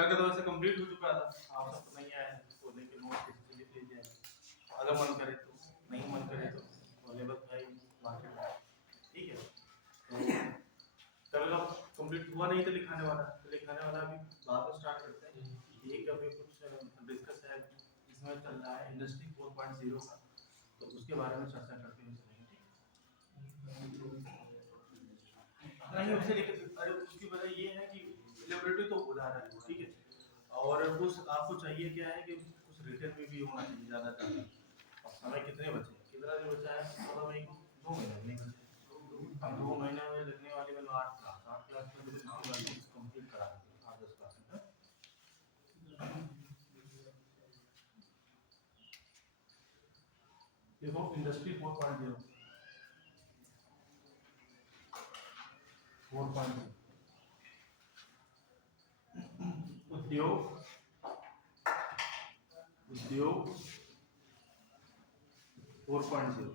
कल का तो वैसे कंप्लीट हो चुका था, आप सब तो नहीं आए तो लेकिन नोट किसी लिख लीजिए, अगर मन करे तो, नहीं मन करे तो अवेलेबल भाई मार्केट में, ठीक है। तो कल का कंप्लीट हुआ नहीं तो लिखाने वाला, तो लिखाने वाला भी बाद में स्टार्ट करते हैं। एक अभी कुछ डिस्कस है, इसमें चल रहा है इंडस्ट्री 4.0 का, तो उसके बारे में चर्चा करते हुए चलेंगे, नहीं उससे लेकर, अरे उसकी वजह ये है कि लेबोरेटरी तो उदाहरण है, ठीक है, और कुछ आपको चाहिए क्या है कि कुछ रिटर्न में भी होना चाहिए ज़्यादा टाइम। अब समय कितने बचे, कितना दिन बचा है, 16 मई को 2 महीने नहीं बचे, अब 2 महीने में लगने वाली मैंने 8 क्लास में कंप्लीट करा दी, 8-10 क्लास में। देखो इंडस्ट्री 4.0 उद्योग उद्योग 4.0,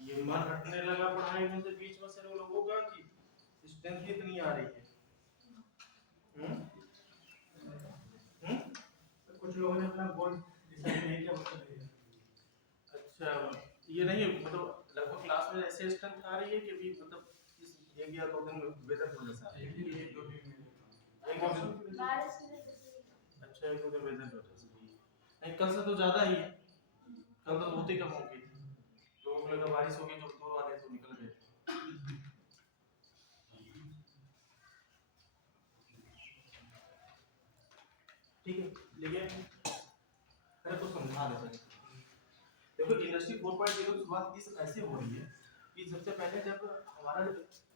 ये मन हटने लगा पढ़ाई में से बीच में से लोगों का कि स्ट्रेंथ इतनी आ रही है। कुछ लोगों ने अपना गोल डिसाइड नहीं किया, मतलब अच्छा ये नहीं मतलब लगभग क्लास में ऐसे स्ट्रेंथ आ रही है कि भी मतलब इस 1 या 2 दिन में बेहतर हो जैसा है, एक दो दिन अच्छा 1-2 दिन बेहतर हो जैसा नहीं, कल से तो ज्यादा ही है, कल तो बहुत ही कम हो गई थी, लोगों को लगा बारिश हो गई, जो दूर वाले तो निकल गए। ठीक है, लेकिन अरे तो समझा दे सर, देखो इंडस्ट्री 4.0 की शुरुआत इस ऐसे हो रही है कि सबसे पहले जब हमारा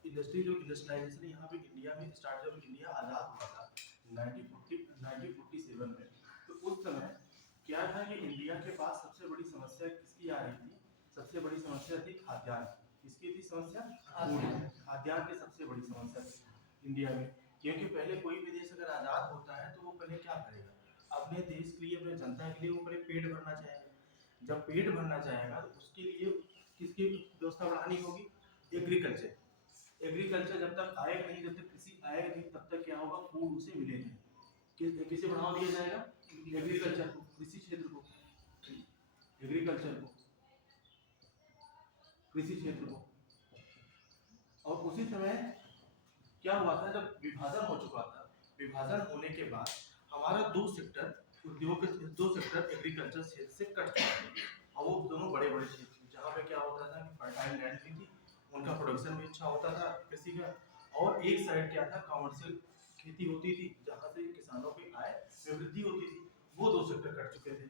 इंडस्ट्री जो इंडस्ट्रियलाइजेशन यहाँ पे इंडिया में स्टार्ट, जब इंडिया आज़ाद हुआ था 1947 में, तो उस समय क्या था कि इंडिया के पास सबसे बड़ी समस्या किसकी आ रही थी, सबसे बड़ी समस्या थी खाद्यान्न, किसकी थी समस्या, खाद्यान्न की सबसे बड़ी समस्या थी इंडिया में, क्योंकि पहले कोई भी देश अगर आज़ाद होता है तो वो पहले क्या करेगा, अपने देश के लिए, अपने जनता के लिए वो पहले पेट भरना चाहेगा, जब पेट भरना चाहेगा तो उसके लिए किसकी व्यवस्था बढ़ानी होगी, एग्रीकल्चर। एग्रीकल्चर जब तक आएगा नहीं, जब तक कृषि आएगा नहीं, तब तक क्या होगा, फूड उसे मिलेगा, किसे बढ़ावा दिया जाएगा, एग्रीकल्चर को, कृषि क्षेत्र को, एग्रीकल्चर को, कृषि क्षेत्र को। और उसी समय क्या हुआ था, जब विभाजन हो चुका था, विभाजन होने के बाद हमारा 2 सेक्टर, उद्योग के 2 सेक्टर एग्रीकल्चर क्षेत्र से कट चुके थे, और वो दोनों बड़े बड़े क्षेत्र जहाँ पे क्या होता था कि फर्टाइल लैंड भी थी, उनका प्रोडक्शन भी अच्छा होता था कृषि का, और एक साइड क्या था, कॉमर्शियल खेती होती थी जहाँ से किसानों की आय में वृद्धि होती थी, वो 2 सेक्टर कट चुके थे।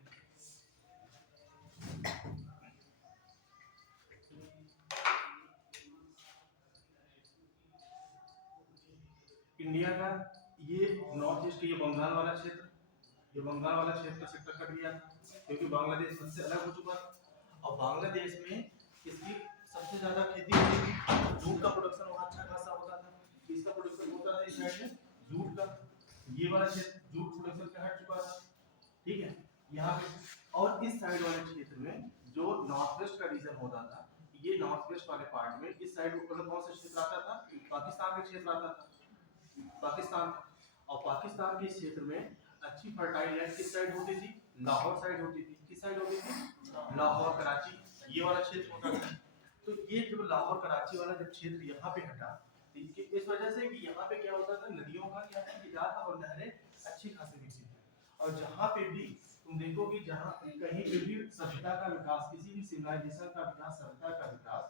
इंडिया का ये नॉर्थ ईस्ट, ये बंगाल वाला क्षेत्र, ये बंगाल वाला क्षेत्र सेक्टर कट गया क्योंकि बांग्लादेश सबसे अलग हो चुका था, और बांग्लादेश में इसकी सबसे ज्यादा खेती होती थी, जूट का प्रोडक्शन वहाँ अच्छा खासा होता था, इसका प्रोडक्शन होता था इस साइड में जूट का, ये वाला क्षेत्र जूट प्रोडक्शन पे हट चुका था, ठीक है यहाँ पे। और इस साइड वाले क्षेत्र में जो नॉर्थ वेस्ट का रीजन होता था, ये नॉर्थ वेस्ट वाले पार्ट में इस साइड में कौन सा क्षेत्र आता था, पाकिस्तान का क्षेत्र आता था, पाकिस्तान, और पाकिस्तान के क्षेत्र में अच्छी फर्टाइल लैंड किस साइड होती थी, लाहौर साइड होती थी, किस साइड होती थी, लाहौर कराची, ये वाला क्षेत्र होता था। तो ये जो लाहौर कराची वाला जब क्षेत्र यहाँ पे हटा, इस वजह से कि यहाँ पे क्या होता था, नदियों का क्या था, और नहरें अच्छी खासी विकसित है, और जहाँ पे भी तुम देखो कि जहाँ कहीं पे भी सभ्यता का विकास, किसी भी सिविलाइजेशन का विकास, सभ्यता का विकास,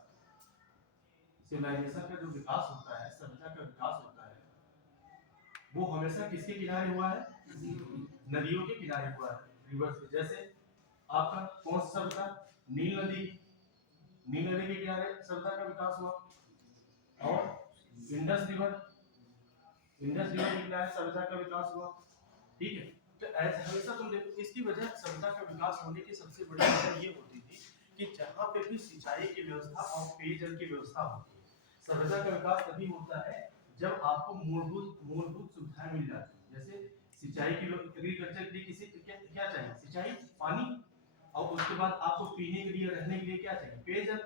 सिविलाइजेशन का जो विकास होता है, सभ्यता का विकास होता है, वो हमेशा किसके किनारे हुआ है, नदियों के किनारे हुआ है, रिवर्स के। जैसे आपका कौन सा सभ्यता, नील नदी, नील नदी के किनारे सभ्यता का विकास हुआ, और इंडस रिवर, इंडस रिवर के किनारे सभ्यता का विकास हुआ, ठीक है। तो ऐसे हमेशा तुम देखो, इसकी वजह सभ्यता का विकास होने की सबसे बड़ी वजह ये होती थी कि जहाँ पे भी सिंचाई की व्यवस्था और पेयजल की व्यवस्था होती है, सभ्यता का विकास तभी होता है जब आपको मूलभूत सुविधाएं मिल जाती है, जैसे सिंचाई की, एग्रीकल्चर के लिए किसी क्या चाहिए, सिंचाई, पानी, और उसके बाद आपको पीने के लिए, रहने के लिए क्या चाहिए, पेयजल,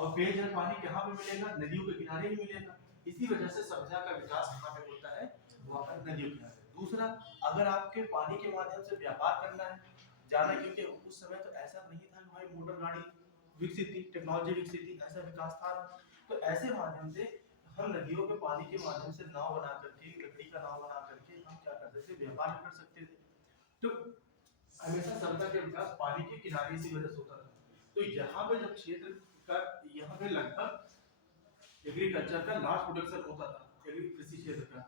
और पेयजल पानी कहाँ पे मिलेगा? नदियों के किनारे ही मिलेगा। इसी वजह से सभ्यता का विकास कहाँ पे होता है? वहाँ पर नदियों के किनारे। दूसरा, अगर आपके पानी के माध्यम से व्यापार करना है, जाना, क्योंकि उस समय तो ऐसा नहीं था कि भाई मोटर गाड़ी विकसित थी, टेक्नोलॉजी विकसित थी, ऐसा विकास था। तो ऐसे माध्यम से हम नदियों के पानी के माध्यम से नाव बना करके, लकड़ी का नाव बना करके हम क्या करते थे? व्यापार कर सकते थे। तो हमेशा सभ्यता के विकास पानी के किनारे इसी वजह से होता था। तो यहाँ पे जब क्षेत्र का, यहाँ पे लगभग एग्रीकल्चर का लार्ज प्रोडक्शन होता था, कृषि क्षेत्र का,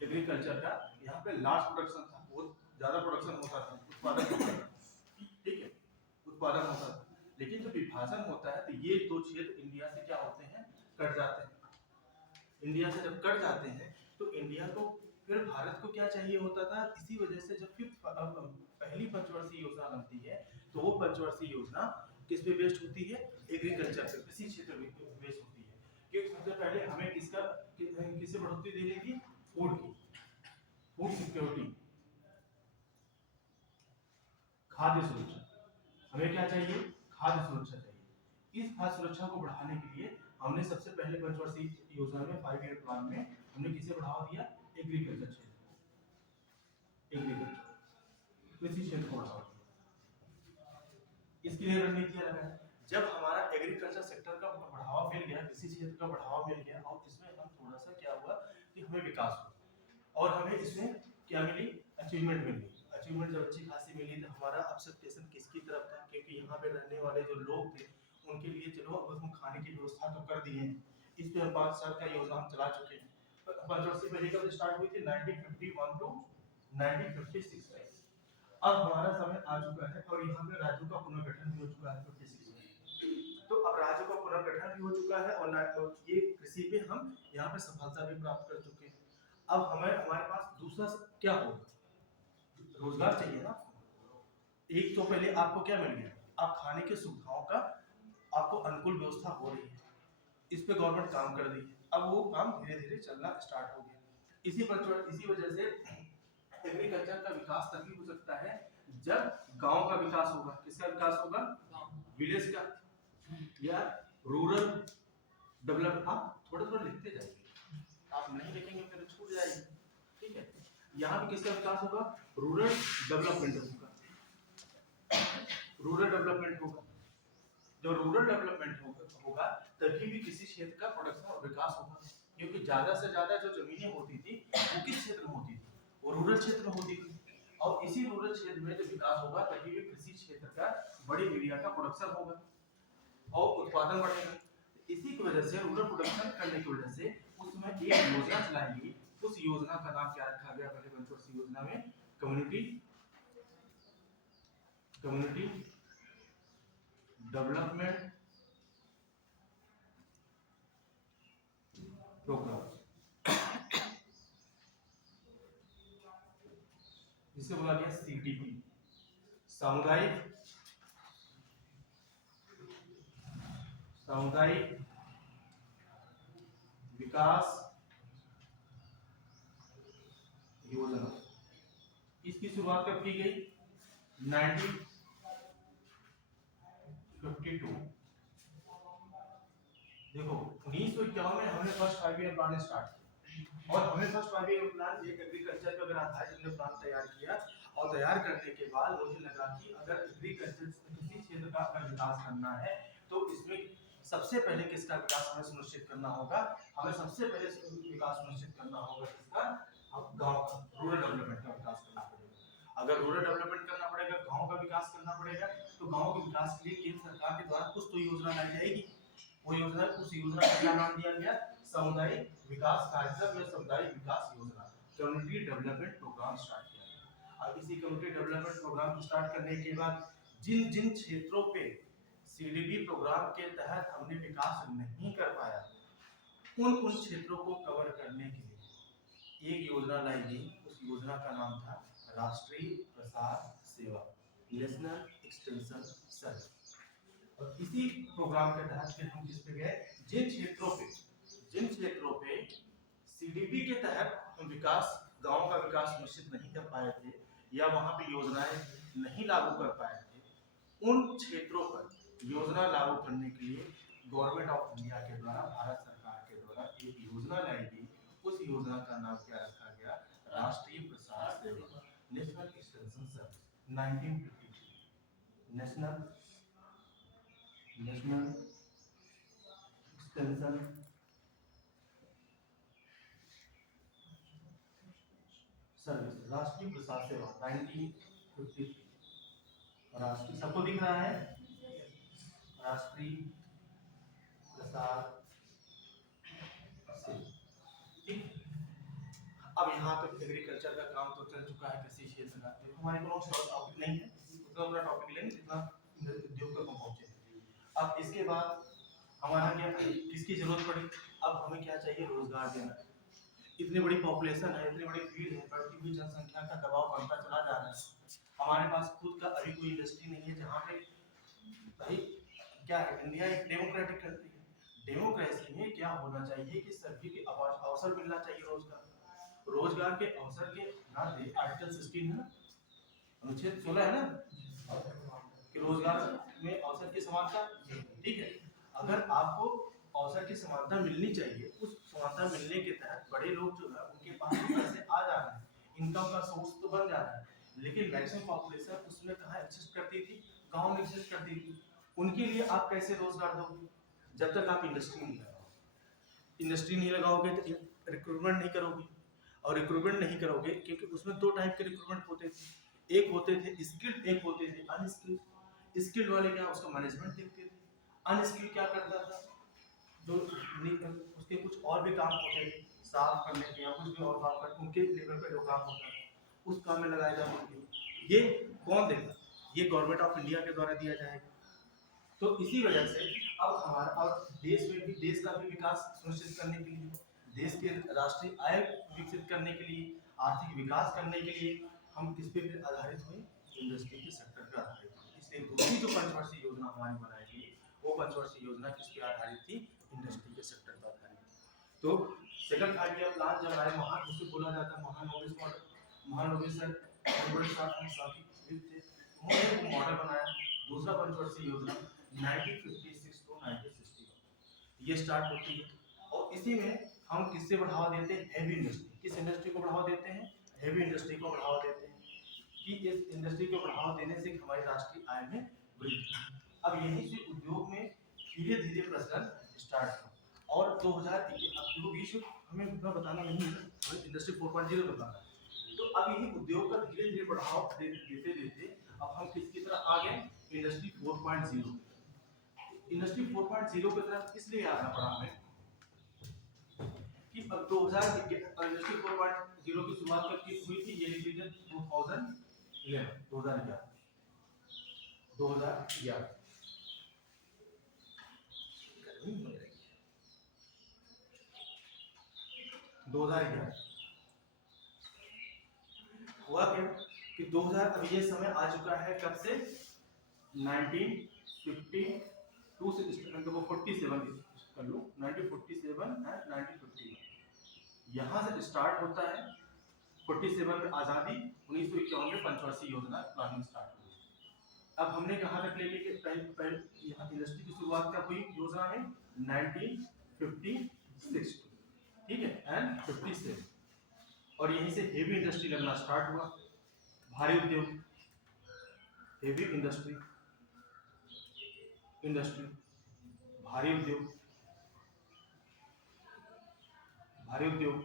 एग्रीकल्चर का यहाँ पे लार्ज प्रोडक्शन था, बहुत ज्यादा प्रोडक्शन होता था, उत्पादन होता था, ठीक है, उत्पादन होता था। लेकिन जब विभाजन होता है तो ये दो क्षेत्र इंडिया से क्या होते हैं? कट जाते हैं। इंडिया से जब कट जाते हैं तो इंडिया को, फिर भारत को क्या चाहिए होता था? इसी वजह से जब पहली पंचवर्षीय योजना बनती है तो वो पंचवर्षीय योजना किस पे बेस्ड होती है? एग्रीकल्चर पे, कृषि क्षेत्र पे बेस्ड होती है। क्योंकि सबसे पहले हमें किससे बढ़ोतरी देनी थी? फूड की, फूड सिक्योरिटी, खाद्य सुरक्षा। हमें क्या चाहिए? खाद्य सुरक्षा चाहिए। इस खाद्य सुरक्षा को बढ़ाने के लिए हमने सबसे पहले पंचवर्षीय योजना में, 5 ईयर प्लान में, हमने किसे बढ़ावा दिया? एग्रीकल्चर क्षेत्र को, एग्रीकल्चर कृषि क्षेत्र को बढ़ावा दिया। इसके लिए रणनीतियां लगाए। जब हमारा एग्रीकल्चर सेक्टर का बढ़ावा मिल गया, कृषि क्षेत्र का बढ़ावा मिल गया, और इसमें हम थोड़ा सा क्या हुआ कि हमें विकास हुआ और हमें इसमें क्या मिली? अचीवमेंट मिली। अचीवमेंट जब अच्छी खासी मिली तो हमारा एक्सेप्टेशन किसकी तरफ था? क्योंकि यहाँ पे रहने वाले जो लोग थे उनके लिए चलो अब हम खाने की व्यवस्था तो कर दिए हैं। इस पे 5 साल का योजना हम चला चुके हैं। पंचवर्षीय पहले कब स्टार्ट हुई थी? 1951 टू 1956 में। अब हमारा समय आ चुका है और यहाँ पे राज्यों का पुनर्गठन भी हो चुका है 56 में। तो अब राज्यों का पुनर्गठन भी हो चुका है और ये कृषि पे हम यहाँ पे सफलता भी प्राप्त कर चुके हैं। अब हमारे पास दूसरा क्या होगा? रोजगार चाहिए ना। एक तो पहले आपको क्या मिल गया? आप खाने की सुविधाओं का आपको अनुकूल व्यवस्था हो रही है, इस पे गवर्नमेंट काम कर रही है। अब वो काम धीरे धीरे चलना स्टार्ट हो गया। इसी वजह से एग्रीकल्चर का विकास तभी हो सकता है जब गांव का विकास होगा। किसका विकास होगा? विलेज का, या रूरल डेवलप। आप थोड़ा थोड़ा लिखते जाइए, आप नहीं लिखेंगे फिर छूट जाएगी, ठीक है। यहाँ पे किसका विकास होगा? रूरल डेवलपमेंट होगा, रूरल डेवलपमेंट होगा। जब रूरल डेवलपमेंट होगा तभी भी किसी क्षेत्र का प्रोडक्शन और विकास होगा। क्योंकि ज्यादा से ज्यादा जो जमीनें होती थी वो किस क्षेत्र में होती थी? वो रूरल क्षेत्र में होती थी। और इसी रूरल क्षेत्र में जब विकास होगा तभी भी कृषि क्षेत्र का, बड़ी एरिया का प्रोडक्शन होगा और उत्पादन बढ़ेगा। इसी की वजह से रूरल प्रोडक्शन करने की वजह से उसमें एक योजना चलाई गई। उस योजना का नाम क्या रखा गया पहले पंचवर्षीय योजना में? कम्युनिटी डेवलपमेंट प्रोग्राम, जिसे बोला गया सीडीपी, सामुदायिक विकास योजना। इसकी शुरुआत कब की गई? 1952। देखो 1951 में हमने फर्स्ट 5 ईयर प्लान स्टार्ट किया और हमने फर्स्ट 5 ईयर प्लान एक एग्रीकल्चर पे अगर आधारित हमने प्लान तैयार किया और तैयार करने के बाद मुझे लगा कि अगर एग्रीकल्चर किसी क्षेत्र का अगर विकास करना है तो इसमें सबसे पहले किसका विकास हमें सुनिश्चित करना होगा? हमें सबसे पहले विकास सुनिश्चित करना होगा किसका? गांव का, रूरल डेवलपमेंट का विकास करना पड़ेगा। अगर रूरल डेवलपमेंट करना पड़ेगा, गांव का विकास करना पड़ेगा, तो गांव के विकास के लिए केंद्र सरकार के द्वारा कुछ तो योजना लाई जाएगी। वो योजना, उस योजना का क्या नाम दिया गया? सामुदायिक विकास कार्यक्रम या सामुदायिक विकास योजना, कम्युनिटी डेवलपमेंट प्रोग्राम स्टार्ट किया गया। अब इसी कम्युनिटी डेवलपमेंट प्रोग्राम को स्टार्ट करने के बाद जिन जिन क्षेत्रों पे सीडीपी प्रोग्राम के तहत हमने विकास नहीं कर पाया, उन क्षेत्रों को कवर करने के लिए एक योजना लाई गई। उस योजना का नाम था राष्ट्रीय प्रसार सेवा, नेशनल एक्सटेंशन सर्विस। और इसी प्रोग्राम के तहत फिर हम किस पे गए? जिन क्षेत्रों पे सीडीपी के तहत हम विकास, गांव का विकास निश्चित नहीं कर पाए थे या वहां पे योजनाएं नहीं लागू कर पाए थे, उन क्षेत्रों पर योजना लागू करने के लिए गवर्नमेंट ऑफ इंडिया के द्वारा, भारत सरकार के द्वारा एक योजना लाई गई। उस योजना का नाम क्या रखा गया? राष्ट्रीय प्रसार सेवा, national extension service, 1953। National extension service, राष्ट्रीय प्रसार सेवा 1953। राष्ट्रीय, सबको दिख रहा है? राष्ट्रीय प्रसार सेवा, ठीक। अब यहाँ पे एग्रीकल्चर का काम तो चल चुका है, कृषि क्षेत्र का। देखो हमारे पास टॉपिक नहीं है, उतना बड़ा टॉपिक लेंगे जितना उद्योग तक हम पहुंचे। अब इसके बाद हमारा क्या, किसकी जरूरत पड़ी? अब हमें क्या चाहिए? रोजगार देना। इतनी बड़ी पॉपुलेशन है, इतनी बड़ी भीड़ है, बढ़ती हुई जनसंख्या का दबाव बढ़ता चला जा रहा है। हमारे पास खुद का अभी कोई इंडस्ट्री नहीं है जहाँ पे, भाई क्या है, इंडिया एक डेमोक्रेटिक कंट्री है। डेमोक्रेसी में क्या होना चाहिए कि सभी के अवसर मिलना चाहिए, रोजगार के अवसर के नाते आर्टिकल 16 है ना, अनुच्छेद 16 है ना, कि रोजगार में अवसर की समानता, ठीक है। अगर आपको अवसर की समानता मिलनी चाहिए, उस समानता मिलने के तहत बड़े लोग जो है उनके पास पैसे आ जा रहे हैं, इनकम का सोर्स तो बन जा रहा है, लेकिन मैक्सिमम पॉपुलेशन उसमें कहाँ एग्जिस्ट करती थी? गांव में एग्जिस्ट करती थी। उनके लिए आप कैसे रोजगार दोगे? जब तक आप इंडस्ट्री नहीं लगाओगे तो रिक्रूटमेंट नहीं करोगे, और रिक्रूटमेंट नहीं करोगे क्योंकि उसमें दो टाइप के रिक्रूटमेंट होते थे, एक होते थे स्किल्ड, एक होते थे अनस्किल्ड। स्किल्ड वाले क्या, उसका मैनेजमेंट देखते थे। अनस्किल्ड क्या करता था, जो उसके कुछ और भी काम होते थे, साफ करने के या कुछ भी और काम करते, उनके लेवल पे जो काम होता है उस काम में लगाए जाते थे। ये कौन देगा? ये गवर्नमेंट ऑफ इंडिया के द्वारा दिया जाएगा। तो इसी वजह से अब हमारा, अब देश में भी, देश का भी विकास सुनिश्चित करने के लिए, देश के राष्ट्रीय आय विकसित करने के लिए, आर्थिक विकास करने के लिए हम किस पे आधारित हुए? इंडस्ट्री के सेक्टर पे आधारित हुए। इसलिए दूसरी जो पंचवर्षीय योजना हमारी बनाई गई, वो पंचवर्षीय योजना किस पे आधारित थी? इंडस्ट्री के सेक्टर पर आधारित थी। तो सेकंड 5 ईयर प्लान जब आए, उसे बोला जाता है महानवोदित मॉडल। महानवोदित सर बड़े साथी थे, उन्होंने मॉडल बनाया। दूसरा पंचवर्षीय योजना 1956 टू 1961 ये स्टार्ट होती है, और इसी में हम किससे बढ़ावा देते हैं? Heavy industry. किस इंडस्ट्री को बढ़ावा देते हैं? हैवी इंडस्ट्री को बढ़ावा देते हैं, कि इस इंडस्ट्री को बढ़ावा देने से हमारी राष्ट्रीय आय में वृद्धि। अब यहीं से उद्योग में धीरे धीरे प्रचलन स्टार्ट हुआ, और 2021 हमें उतना बताना नहीं है, हमें इंडस्ट्री 4.0 बताना है। तो अब यही उद्योग का धीरे धीरे बढ़ावा देते देते अब हम किसकी तरफ आ गए? इंडस्ट्री 4.0। इंडस्ट्री 4.0 की तरफ इसलिए आना पड़ा हमें कि अब 2011 इंडस्ट्री 4.0 की शुरुआत कब की हुई थी? ये लिख लीजिए 2011, 2011 हुआ क्या कि 2000, अब ये समय आ चुका है कब से? 1952 से, देखो 47 कर लो, 1947 एंड 1951 यहाँ से स्टार्ट होता है। 47 में आज़ादी, 1951 में पंचवर्षीय योजना प्लानिंग स्टार्ट हुई। अब हमने कहाँ तक लेके के पहले यहाँ इंडस्ट्री की शुरुआत कब हुई? योजना में 1956, ठीक है, एंड 57, और यहीं से हेवी इंडस्ट्री लगना स्टार्ट हुआ। भारी उद्योग, हेवी इंडस्ट्री, भारी उद्योग, भारी उद्योग,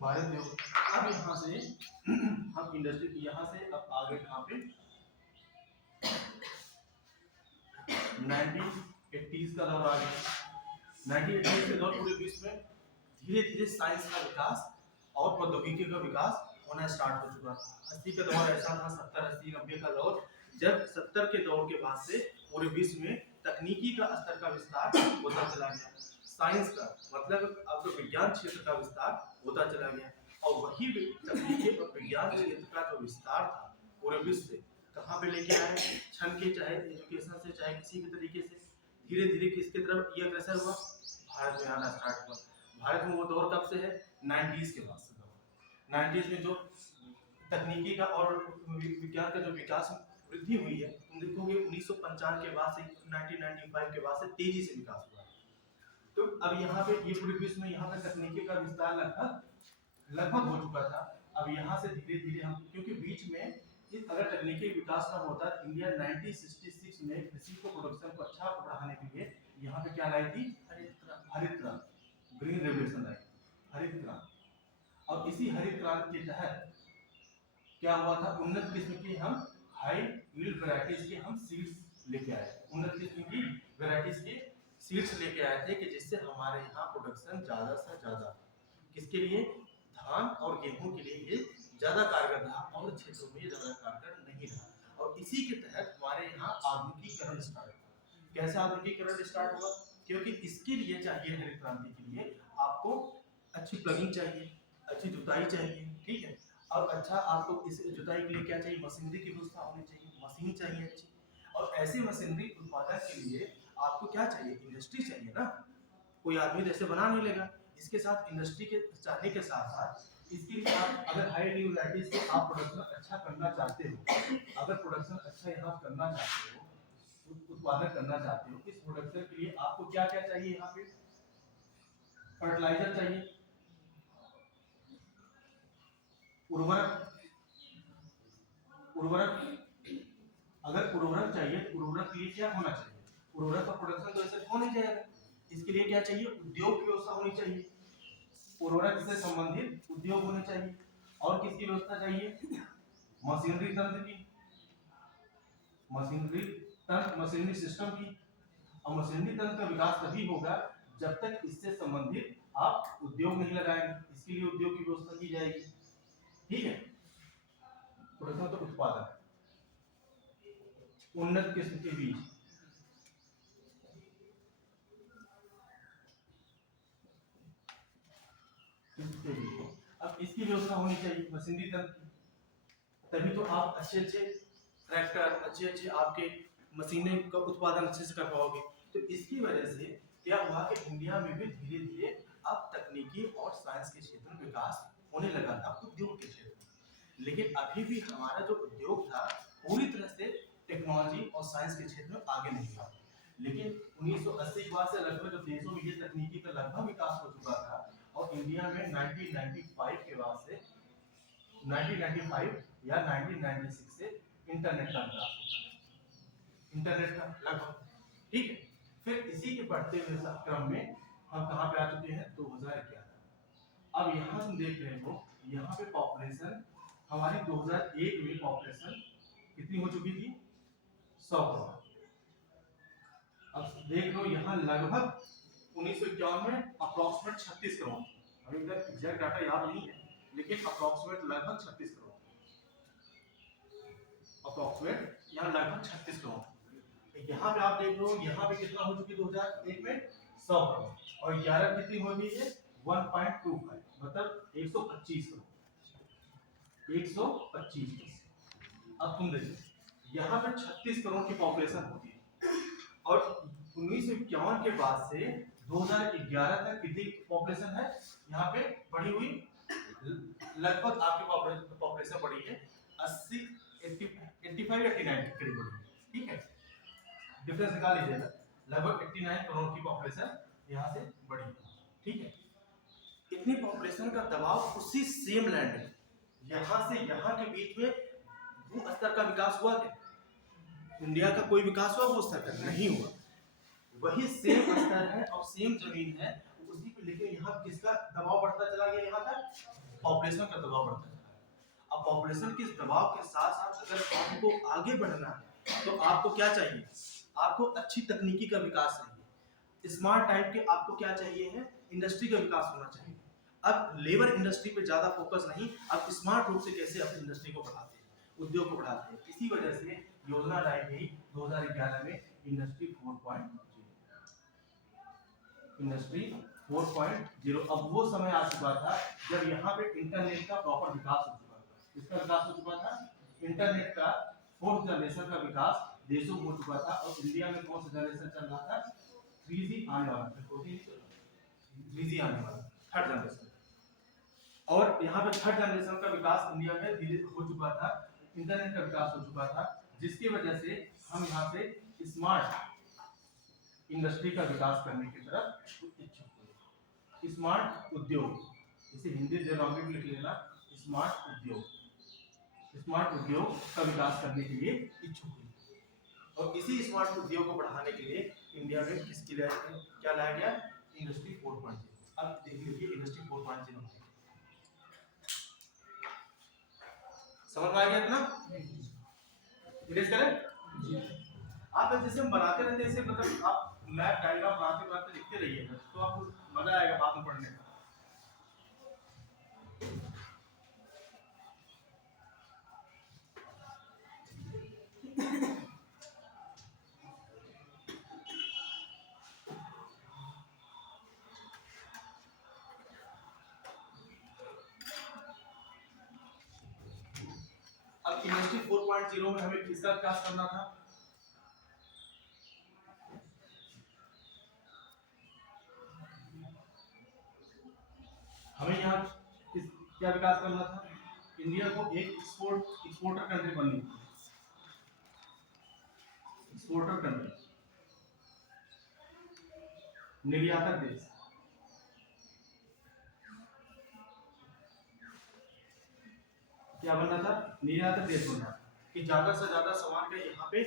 भारी उद्योग। अब यहाँ से हम इंडस्ट्री, यहाँ से अब आगे कहाँ पे? 1980s का दौर आ गया। 1980s के दौर पूरे विश्व में धीरे धीरे साइंस का विकास और प्रौद्योगिकी का विकास होना स्टार्ट हो चुका था। 80 का दौर ऐसा था, 70, 80, 90 का दौर, जब 70 के दौर के बाद से पूरे विश्व में तकनीकी का स्तर का विस्तार होता चला गया। साइंस का मतलब आपका विज्ञान क्षेत्र का विस्तार होता चला गया, और वही तकनीकी और विज्ञान क्षेत्र का जो विस्तार था पूरे विश्व से कहाँ पे लेके आए? क्षण के, चाहे एजुकेशन से, चाहे किसी भी तरीके से, धीरे धीरे किसकी तरफ ये अग्रसर हुआ, भारत में आना स्टार्ट हुआ। भारत में वो दौर कब से है, 90s के बाद से दौर। 90s में जो तकनीकी का और विज्ञान का जो विकास वृद्धि हुई है, तुम देखोगे 1955 के बाद से 1995 के बाद से तेजी से विकास हुआ। तो अब यहाँ पे ये पूरे विश्व में यहाँ पे तकनीकी का विस्तार लगभग हो चुका था। अब यहाँ से धीरे धीरे हम, क्योंकि बीच में अगर तकनीकी विकास ना होता, इंडिया 1966 में कृषि को प्रोडक्शन को अच्छा बढ़ाने के लिए यहाँ पे क्या लाई थी, हरित क्रांति, ग्रीन रेवोल्यूशन लाई, हरित क्रांति। और इसी हरित क्रांति के तहत क्या हुआ था, उन्नत किस्म की हम हाई यील्ड वैरायटीज के हम सीड्स लेके आए, उन्नत किस्म की वैरायटीज के सीड्स लेके आए थे कि जिससे हमारे यहाँ प्रोडक्शन ज्यादा से ज्यादा, किसके लिए, धान और गेहूं के लिए ये ज्यादा कारगर था और क्षेत्रों में ज्यादा कारगर नहीं रहा। और इसी के तहत हमारे यहाँ आधुनिकीकरण स्टार्ट हुआ। कैसे आधुनिकीकरण स्टार्ट हुआ, क्योंकि इसके लिए चाहिए, हरित क्रांति के लिए आपको अच्छी प्लगिंग चाहिए, अच्छी जुताई चाहिए, ठीक है। और अच्छा आपको इस जुताई के लिए क्या चाहिए, मशीनरी की व्यवस्था होनी चाहिए, मशीन चाहिए अच्छी। और ऐसी मशीनरी उत्पादन के लिए आपको क्या चाहिए, इंडस्ट्री चाहिए ना, कोई आदमी जैसे बना नहीं लेगा। इसके साथ इंडस्ट्री के चाहने के साथ साथ इसके लिए आप अगर हाई यील्ड वैरायटीज से आप प्रोडक्शन अच्छा करना चाहते हो, अगर प्रोडक्शन अच्छा यहाँ करना चाहते हो, उत्पादन करना चाहते हो, इस प्रोडक्शन के लिए आपको क्या क्या चाहिए, यहाँ पे फर्टिलाइजर चाहिए, उर्वरक, अगर उर्वरक चाहिए तो उर्वरक के लिए क्या होना चाहिए, उर्वरक का प्रोडक्शन तो ऐसे हो नहीं जाएगा, इसके लिए क्या चाहिए, उद्योग की व्यवस्था होनी चाहिए, उर्वरक से संबंधित उद्योग होने चाहिए। और किसकी व्यवस्था चाहिए, मशीनरी तंत्र की, मशीनरी सिस्टम की। और मशीनरी तंत्र का विकास तभी होगा जब तक इससे संबंधित आप उद्योग नहीं लगाएंगे, इसके लिए उद्योग की व्यवस्था की जाएगी, ठीक है। प्रोडक्शन तो उत्पादन, उन्नत किस्म के बीज, अब इसकी व्यवस्था होनी चाहिए मशीनरी तंत्र, तभी तो आप अच्छे ट्रैक्टर, अच्छे आपके मशीनें का उत्पादन अच्छे से कर पाओगे। तो इसकी वजह से क्या हुआ कि इंडिया में भी धीरे धीरे अब तकनीकी और साइंस के क्षेत्र में विकास होने लगा था, उद्योग के क्षेत्र में। लेकिन अभी भी हमारा जो उद्योग था पूरी तरह से टेक्नोलॉजी और साइंस के क्षेत्र में आगे नहीं था। लेकिन 1980 के बाद से लगभग जो देशों में ये तकनीकी का लगभग विकास हो चुका था, और इंडिया में 1995 के बाद से 1995 या 1996 से इंटरनेट का विकास होता है, इंटरनेट का लगभग, ठीक है। फिर इसी के बढ़ते हुए क्रम में हम कहाँ पे आ चुके हैं, 2011। अब यहाँ तुम देख रहे हो, यहाँ पे पॉपुलेशन हमारी 2001 में पॉपुलेशन कितनी हो चुकी थी, 100 करोड़। अब देख लो यहाँ लगभग 1951 में अप्रोक्सीमेट 36 करोड़, अभी तक एग्जैक्ट डाटा याद नहीं है, लेकिन अप्रोक्सीमेट लगभग 36 करोड़, अप्रोक्सीमेट यहाँ लगभग 36 करोड़। यहाँ पे आप देख लो, यहाँ पे कितना हो चुकी 2001 में 100 करोड़, और 11 कितनी हो गई है 1.25, मतलब 125 करोड़, 125। अब तुम देखो यहाँ पे 36 करोड़ की पॉपुलेशन होती है, और 1951 के बाद से 2011 तक कितनी पॉपुलेशन है यहाँ पे बढ़ी हुई, लगभग आपकी पॉपुलेशन बढ़ी है 80, 85, 89 के करीब बढ़ी है, ठीक है। डिफरेंस निकाल लीजिएगा, लगभग 89 करोड़ की पॉपुलेशन यहाँ से बढ़ी है, ठीक है। इतनी पॉपुलेशन का दबाव उसी सेम लैंड में, यहाँ से यहाँ के बीच में भू स्तर का विकास हुआ क्या, इंडिया का कोई विकास हुआ वो स्तर का नहीं हुआ, वही सेम स्तर है और सेम जमीन है उसी पे, लेकिन यहाँ किसका दबाव बढ़ता चला गया, यहाँ तक पॉपुलेशन का दबाव बढ़ता चला। अब पॉपुलेशन के दबाव के साथ साथ अगर आपको आगे बढ़ना है तो आपको क्या चाहिए, आपको अच्छी तकनीकी का विकास चाहिए, स्मार्ट टाइप के आपको क्या चाहिए है, इंडस्ट्री का विकास होना चाहिए। अब लेबर इंडस्ट्री पे ज्यादा फोकस नहीं, अब स्मार्ट रूप से कैसे अपनी इंडस्ट्री को बढ़ाते हैं, उद्योग को बढ़ाते हैं। इसी वजह से योजना लाई गई 2011 में इंडस्ट्री 4.0, इंडस्ट्री 4.0। अब वो समय आ चुका था जब यहाँ पे इंटरनेट का प्रॉपर विकास हो चुका था। इसका विकास हो चुका था, इंटरनेट का 4th जनरेशन का विकास देशों में हो चुका था, और इंडिया में कौन सा जनरेशन चल रहा था, 3G आने वाला था, 3G आने वाला, थर्ड जनरेशन। और यहाँ पे थर्ड जनरेशन का विकास इंडिया में धीरे हो चुका था, इंटरनेट का विकास हो चुका था, जिसकी वजह से हम यहाँ पे स्मार्ट इंडस्ट्री का विकास करने की तरफ इच्छुक हुए। स्मार्ट उद्योग, इसे हिंदी देवनागरी में लिख लेना, स्मार्ट उद्योग, स्मार्ट उद्योग का विकास करने के लिए इच्छुक हुए। और इसी स्मार्ट उद्योग को बढ़ाने के लिए इंडिया में किसके लिए क्या लाया गया, इंडस्ट्री 4.0। अब देख लीजिए इंडस्ट्री 4.0 समझ में आ गया इतना, इरेज करें। आप जैसे हम बनाते रहते हैं, ऐसे मतलब आप मैप डायग्राम बनाते बनाते लिखते रहिएगा, तो आपको मजा आएगा बाद में पढ़ने का। अब इंडस्ट्री 4.0 में हमें किसका विकास करना था, हमें यहाँ क्या विकास करना था, इंडिया को एक एक्सपोर्टर कंट्री बननी थी, एक्सपोर्टर कंट्री, निर्यातक देश। क्या बनना था, निर्यातक देश बनना था, कि ज्यादा से ज्यादा सामान का यहाँ पे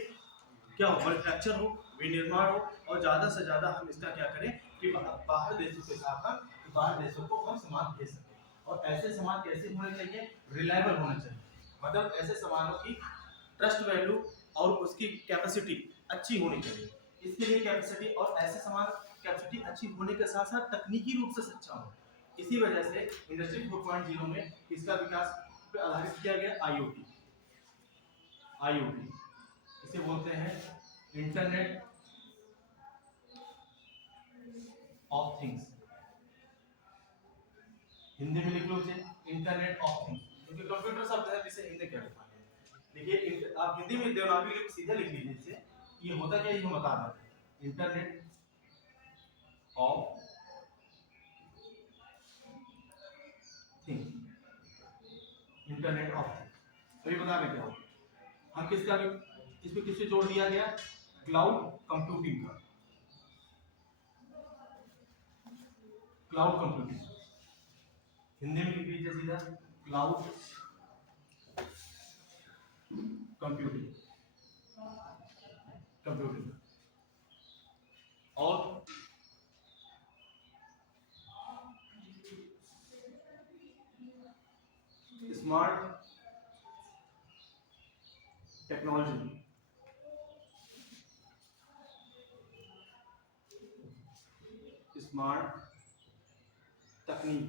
क्या हो, मैन्युफैक्चर हो, विनिर्माण हो, और ज्यादा से ज्यादा हम इसका क्या करें कि बाहर देशों के साथ बाहर देशों को हम सामान भेज सकें। और ऐसे सामान कैसे होने चाहिए, रिलायबल होने चाहिए, मतलब ऐसे सामानों की ट्रस्ट वैल्यू और उसकी कैपेसिटी अच्छी होनी चाहिए। इसके लिए कैपेसिटी और ऐसे सामान कैपेसिटी अच्छी होने के साथ साथ तकनीकी रूप से सच्चा हो। इसी वजह से इंडस्ट्री 4.0 में इसका विकास पे आधारित किया गया IoT। IoT इसे बोलते हैं इंटरनेट ऑफ थिंग्स, हिंदी में लिख लो इसे इंटरनेट ऑफ थिंग्स, क्योंकि कंप्यूटर शब्द है जिसे हिंदी क्या लिखा है। देखिए आप हिंदी में देवनागरी लिपि सीधा लिख लीजिए, इसे ये होता क्या, ये हम बता रहे हैं, internet of things, internet of things. तो ये बता रहे क्या हो, हम किसका इसमें किससे जोड़ दिया गया, क्लाउड कंप्यूटिंग का, क्लाउड कंप्यूटिंग, हिंदी में लिख लीजिए सीधा क्लाउड कंप्यूटिंग, कंप्यूटिंग। और स्मार्ट टेक्नोलॉजी, स्मार्ट तकनीक,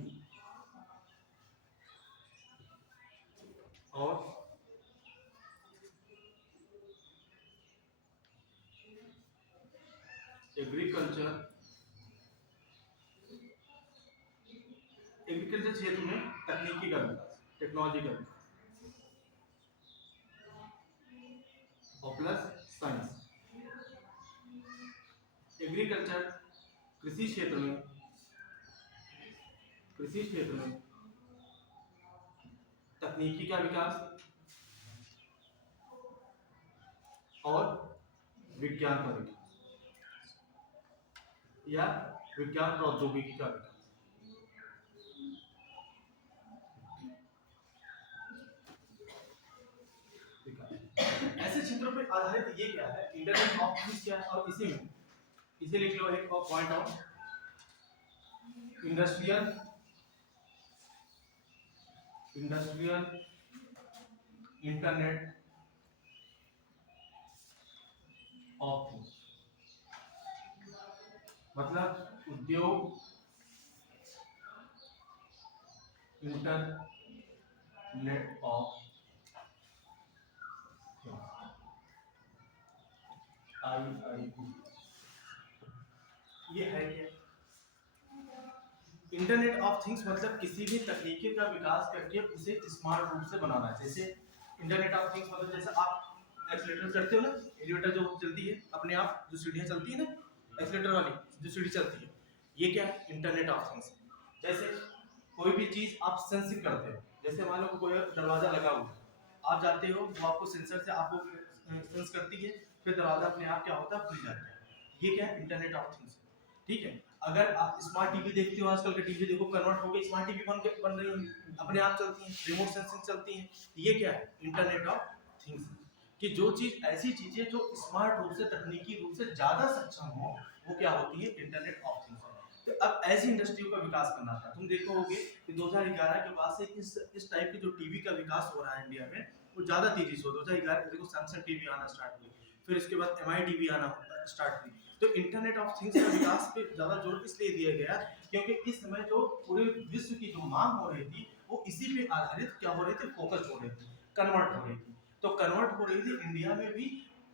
और एग्रीकल्चर, एग्रीकल्चर क्षेत्र में तकनीकी का विकास, टेक्नोलॉजी का विकास, और प्लस साइंस। एग्रीकल्चर कृषि क्षेत्र में, कृषि क्षेत्र में तकनीकी का विकास और विज्ञान का विकास, या विज्ञान प्रौद्योगिकी का विकास। ऐसे क्षेत्रों पर आधारित ये क्या है, इंटरनेट ऑफ थिंग्स क्या है, और इसी में इसे लिख लो एक और point of industrial internet of things, मतलब उद्योग इंटरनेट ऑफ IIT। ये है क्या, इंटरनेट ऑफ थिंग्स मतलब किसी भी तकनीकी का विकास करके उसे स्मार्ट रूप से बनाना। जैसे इंटरनेट ऑफ थिंग्स मतलब जैसे आप एक्सीलरेटर करते हो ना, एलिवेटर जो चलती है अपने आप, जो सीढ़ियाँ चलती है ना, एक्सीलरेटर वाली जो सीढ़ी चलती है, ये क्या है, इंटरनेट ऑफ थिंग्स। जैसे कोई भी चीज आप सेंसिंग करते हो, जैसे मान लो कोई दरवाजा लगा हुआ है, आप जाते हो, वो आपको सेंसर से आपको सेंस करती है, फिर दरवाजा अपने आप क्या होता है, खुल जाता है। ये क्या है, इंटरनेट ऑफ थिंग्स। ठीक है, अगर आप स्मार्ट टीवी देखते हो, आजकल के टीवी देखो कन्वर्ट हो गए स्मार्ट टीवी बन रही है, अपने आप चलती है, रिमोट सेंसिंग चलती है। ये क्या है, इंटरनेट ऑफ थिंग्स। कि जो चीज, ऐसी चीजें जो स्मार्ट रूप से, तकनीकी रूप से ज्यादा सक्षम हो, वो क्या होती है, इंटरनेट ऑफ थिंग्स है। तो अब ऐसी इंडस्ट्रियों का विकास करना था। तुम देखोगे कि 2011 के बाद से इस टाइप के जो टीवी का विकास हो रहा है इंडिया में, वो ज्यादा तेजी से हो। 2011 देखो सैमसंग टीवी आना स्टार्ट हुई, फिर इसके बाद एमआई टीवी आना स्टार्ट हुई। तो इंटरनेट ऑफ थिंग्स का विकास पे ज्यादा जोर इसलिए दिया गया क्योंकि इस समय जो पूरे विश्व की जो मांग हो रही थी, वो इसी पे आधारित क्या हो रही थी, फोकस हो रही थी, कन्वर्ट हो रही थी। तो कन्वर्ट हो रही थी, इंडिया में भी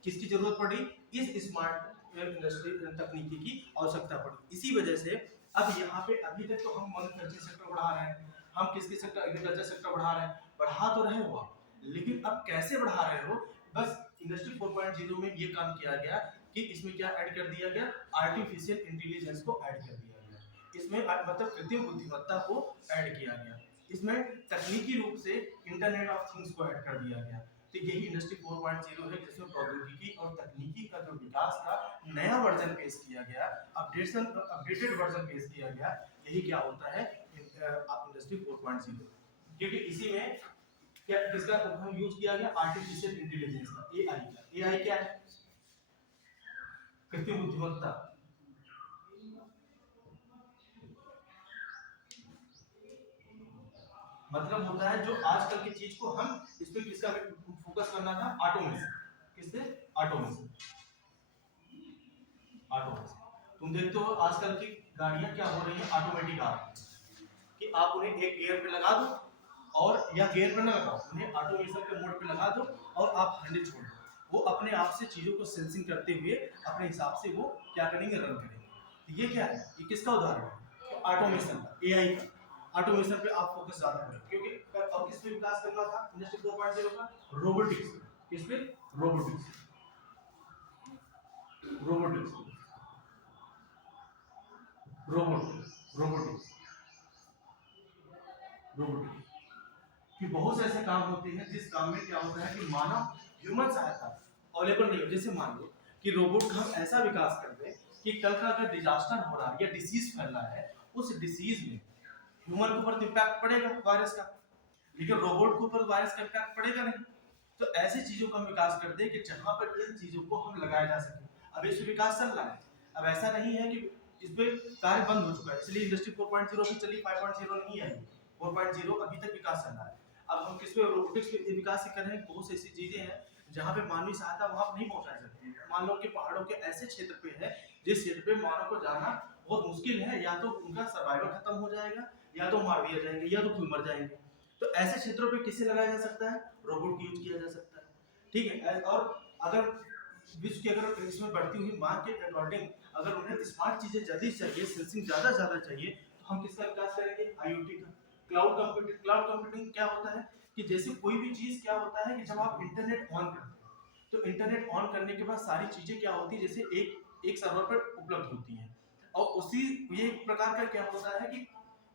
किसकी जरूरत पड़ी, इस स्मार्ट इंडस्ट्री तकनीकी की आवश्यकता पड़ी। इसी वजह से अब यहाँ पे अभी तक तो हम मैन्युफैक्चरिंग सेक्टर बढ़ा रहे हैं, हम किसके सेक्टर, एग्रीकल्चर सेक्टर बढ़ा रहे हैं, बढ़ा तो रहे हो आप, लेकिन अब कैसे बढ़ा रहे हो, बस इंडस्ट्री 4.0 में ये काम किया गया कि इसमें क्या ऐड कर दिया गया, आर्टिफिशियल इंटेलिजेंस को ऐड कर दिया गया, इसमें मतलब कृत्रिम बुद्धिमत्ता को ऐड किया गया, इसमें तकनीकी रूप से इंटरनेट ऑफ थिंग्स को ऐड कर दिया गया। तो यही इंडस्ट्री 4.0 है, जिसमें प्रौद्योगिकी और तकनीकी का जो विकास का नया वर्जन पेश किया गया, अपडेटेड वर्जन पेश किया गया, यही क्या होता है, इंडस्ट्री 4.0। क्योंकि इसी में क्या, किसका हम यूज किया गया, आर्टिफिशियल इंटेलिजेंस का, एआई का। एआई क्या है, कृत्रिम बुद्धिमत्ता। मतलब होता है जो आजकल की चीज को हम, इस पे किसका फोकस करना था, ऑटोमेशन। किससे, ऑटोमेशन, ऑटोमेशन। तुम देखते हो आजकल की गाड़ियां क्या हो रही है, ऑटोमेटिक आ रही है, कि आप उन्हें एक गियर पे लगा दो, और या गियर पे ना लगाओ, उन्हें ऑटोमेशन के मोड पे लगा दो और आप हैंडल छोड़ दो, वो अपने आप से चीजों को सेंसिंग करते हुए अपने हिसाब से वो क्या करेंगे, रन करेंगे। तो ये क्या है, ये किसका उदाहरण है, ऑटोमेशन का, एआई का। ऑटोमेशन पे आप फोकस ज्यादा करें, क्योंकि अब किस पे विकास करना था इंडस्ट्री 4.0 का, रोबोटिक्स। किस पे, robotics, robotics, robot, robotics, robotics. कि बहुत से ऐसे काम होते हैं जिस काम में क्या होता है कि मानव, ह्यूमन सहायता अवेलेबल नहीं हो। जैसे मान लो कि रोबोट का हम ऐसा विकास कर दें कि कल का अगर डिजास्टर हो रहा है या डिसीज फैल रहा है, उस डिसीज में ह्यूमन के ऊपर इम्पैक्ट पड़ेगा वायरस का, लेकिन रोबोट के ऊपर वायरस का इम्पैक्ट पड़ेगा नहीं। तो ऐसी चीजों का हम विकास कर दे कि जहां पर इन चीजों को हम लगाया जा सके। अब इस पे विकास चल रहा है, अब ऐसा नहीं है कि इस पे कार्य बंद हो चुका है, इसलिए इंडस्ट्री 4.0 भी चली, 5.0 नहीं आई, 4.0 अभी तक विकास चल रहा है। अब हम किस पे, रोबोटिक्स पे विकास कर रहे हैं। बहुत सी ऐसी चीजें हैं जहाँ पे मानवीय सहायता वहां नहीं पहुंचाई सकती है। मान लो कि पहाड़ों के ऐसे क्षेत्र पे है जिस क्षेत्र पे मानव को जाना बहुत मुश्किल है, या तो उनका सर्वाइवल खत्म हो जाएगा, या तो मार दिया जाएंगे, या तो खुद मर जाएंगे। तो ऐसे क्षेत्रों पे किसे लगाया जा सकता है, रोबोट यूज किया जा सकता है। ठीक है, और अगर विश्व की अगर इसमें बढ़ती हुई मांग के अकॉर्डिंग अगर उन्हें स्मार्ट चीजें जल्दी चाहिए, सेंसिंग ज्यादा चाहिए, तो हम किसका विकास करेंगे, आईओटी का। क्लाउड कंप्यूटिंग, क्लाउड कंप्यूटिंग क्या होता है कि जैसे कोई भी चीज क्या होता है कि जब आप इंटरनेट ऑन करते हैं, तो इंटरनेट ऑन करने के बाद सारी चीजें क्या होती है, जैसे एक सर्वर पर उपलब्ध होती हैं, और उसी, ये एक प्रकार का क्या होता है कि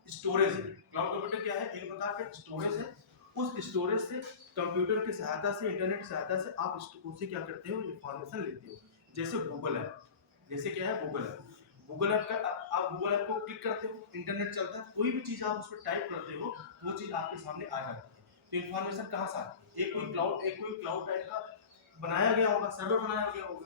स्टोरेज है। क्लाउड कंप्यूटर क्या है, एक प्रकार का स्टोरेज है। उस स्टोरेज से, कंप्यूटर की सहायता से, इंटरनेट की सहायता से आप उससे क्या करते हो, इंफॉर्मेशन लेते हो। जैसे गूगल ऐप, जैसे क्या है गूगल ऐप, गूगल ऐप का आप गूगल ऐप को क्लिक करते हो, इंटरनेट चलता है, कोई भी चीज आप उस पर टाइप करते हो, वो चीज आपके सामने आ जाती है। तो इंफॉर्मेशन कहाँ से आती है, एक कोई क्लाउड टाइप का बनाया गया होगा, सर्वर बनाया गया होगा,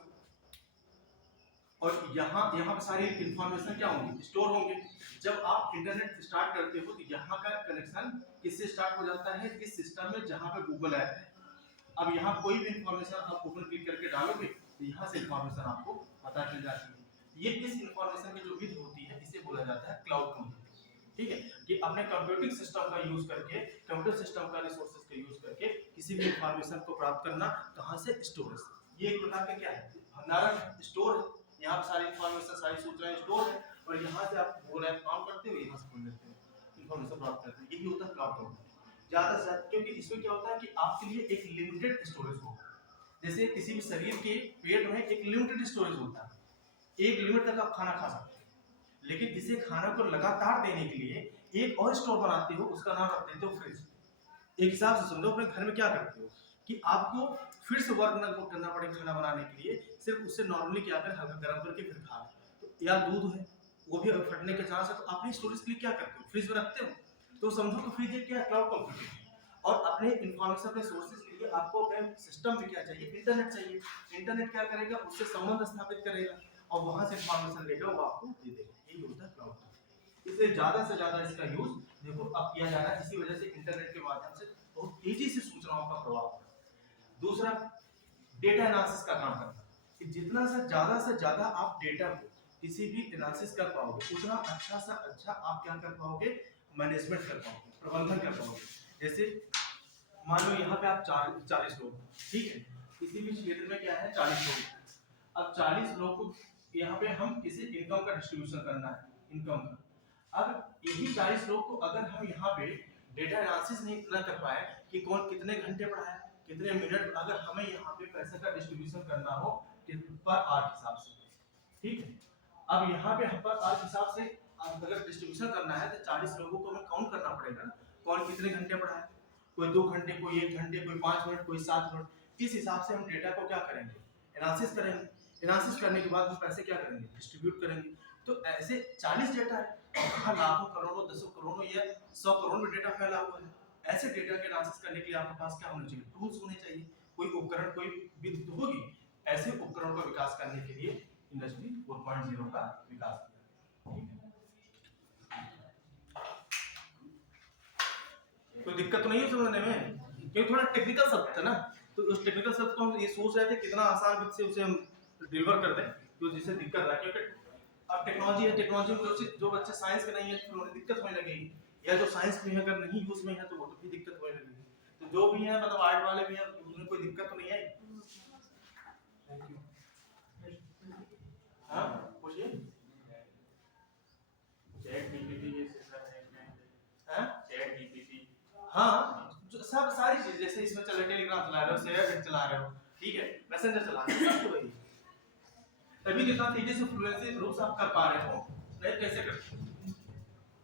और यहाँ यहाँ पे सारी इंफॉर्मेशन क्या होंगी, स्टोर होंगे। जब आप इंटरनेट स्टार्ट करते हो, तो यहाँ का कनेक्शन किससे स्टार्ट हो जाता है, इस सिस्टम में जहाँ पे गूगल ऐप है। अब यहाँ कोई भी इंफॉर्मेशन आप ऊपर क्लिक करके डालोगे, तो यहाँ से इंफॉर्मेशन आपको पता चल जाती है। ये इस इंफॉर्मेशन की जो विधि होती है, इसे बोला जाता है क्लाउड कंप्यूटिंग। ठीक है, कि अपने कंप्यूटिंग सिस्टम का यूज करके, कंप्यूटर सिस्टम का रिसोर्सेज का यूज करके किसी भी इंफॉर्मेशन को प्राप्त करना, कहाँ से, स्टोरेज। ये एक प्रकार का क्या है, भंडारण, स्टोर है। यहाँ पे सारी इंफॉर्मेशन, सारी सूचनाएं स्टोर है, और यहाँ से आप गूगल ऐप काम करते हो, यहाँ से खोल लेते हो, इंफॉर्मेशन प्राप्त करते हैं। यही होता है क्लाउड कंप्यूटिंग। ज्यादा से ज्यादा, क्योंकि इसमें क्या होता है कि आपके लिए एक लिमिटेड स्टोरेज होगा। जैसे किसी भी शरीर के पेट में एक लिमिटेड स्टोरेज होता है, एक लिमिट तक आप खाना खा सकते हैं, लेकिन जिसे खाना को लगातार देने के लिए एक और स्टोर बनाते हो, उसका नाम रख देते हो फ्रिज। एक हिसाब से समझो, अपने घर में क्या करते हो कि आपको फिर से वर्क ना करना पड़े खाना बनाने के लिए, सिर्फ उससे नॉर्मली क्या करें, हल्का गर्म करके फिर खा लें। तो या दूध है, वो भी फटने के चांस है, तो अपनी स्टोरेज के लिए क्या करते हो, फ्रिज में रखते हो। तो समझो कि फ्रिज एक क्या क्लाउड कंप्यूटिंग है, और अपने इंफॉर्मेशन, अपने सोर्सेज के लिए आपको अपने सिस्टम में क्या चाहिए, इंटरनेट चाहिए। इंटरनेट क्या करेगा, उससे संबंध स्थापित करेगा और वहां से इंफॉर्मेशन लेगा, वो आपको दे देगा। यही होता है क्लाउड। इसलिए ज्यादा से ज्यादा इसका यूज देखो अब किया जा रहा है, इसी वजह से इंटरनेट के माध्यम से बहुत तेजी से सूचनाओं का प्रवाह हो रहा है। दूसरा, डेटा एनालिसिस का काम करना, कि जितना से ज्यादा आप डेटा को किसी भी एनालिसिस कर पाओगे, उतना अच्छा से अच्छा आप क्या कर पाओगे, मैनेजमेंट कर पाओगे, प्रबंधन कर पाओगे। जैसे मान लो यहाँ पे आप 40 लोग, ठीक है, किसी भी क्षेत्र में क्या है 40 लोग। अब 40 लोग को यहाँ पे हम किसी इनकम का डिस्ट्रीब्यूशन करना है, इनकम का। अब यही 40 लोग को अगर हम यहाँ पे डेटा एनालिसिस नहीं ना कर पाए कि कौन कितने घंटे पढ़ा है, कितने मिनट, अगर हमें यहाँ पे पैसे का डिस्ट्रीब्यूशन करना हो पर आवर हिसाब से, ठीक है। अब यहाँ पे पर आवर हिसाब से अगर डिस्ट्रीब्यूशन करना है तो 40 लोगों को हमें काउंट करना पड़ेगा, कौन कितने घंटे पढ़ा है, कोई 2 घंटे, कोई 1 घंटे, कोई 5 मिनट, कोई 7 मिनट। इस हिसाब से हम डेटा को क्या करेंगे, एनालिसिस करेंगे। एनालिसिस करने के बाद हम पैसे क्या करेंगे, डिस्ट्रीब्यूट करेंगे। तो ऐसे 40 डेटा है, और लाखों करोड़ों, दसों करोड़ों या 100 करोड़ में डेटा फैला हुआ है। ऐसे डेटा के एनालिसिस करने के लिए आपके पास क्या होना चाहिए, टूल्स होने चाहिए, कोई उपकरण, कोई विधि होगी। ऐसे उपकरणों का विकास करने के लिए इंडस्ट्री 4.0 का विकास किया। कोई दिक्कत तो नहीं है समझने में, क्योंकि थोड़ा टेक्निकल शब्द था ना, तो उस टेक्निकल शब्द को हम ये सोच रहे थे कितना आसान विधि से उसे हम डिलीवर कर दें, तो जिससे दिक्कत ना, क्योंकि अब टेक्नोलॉजी है, टेक्नोलॉजी में जो बच्चे साइंस के नहीं है तो उन्हें दिक्कत होने लगेगी, या जो साइंस में अगर नहीं यूज में है तो वो तो भी दिक्कत होने लगेगी। तो जो भी है, मतलब आर्ट वाले भी हैं, उन्हें कोई दिक्कत तो नहीं है। Thank you. हाँ पूछिए। चैट जीपीटी ये सिस्टम है, हाँ चैट जीपीटी, हाँ सब सारी चीज, जैसे इसमें चल रहा, टेलीग्राम चला रहे हो, शेयर चला रहे हो, ठीक है, मैसेंजर चला रहे हो, तो वही तभी जितना तेजी से फ्लुएंसी रूप से आप कर पा रहे हो, नहीं कैसे करते हो।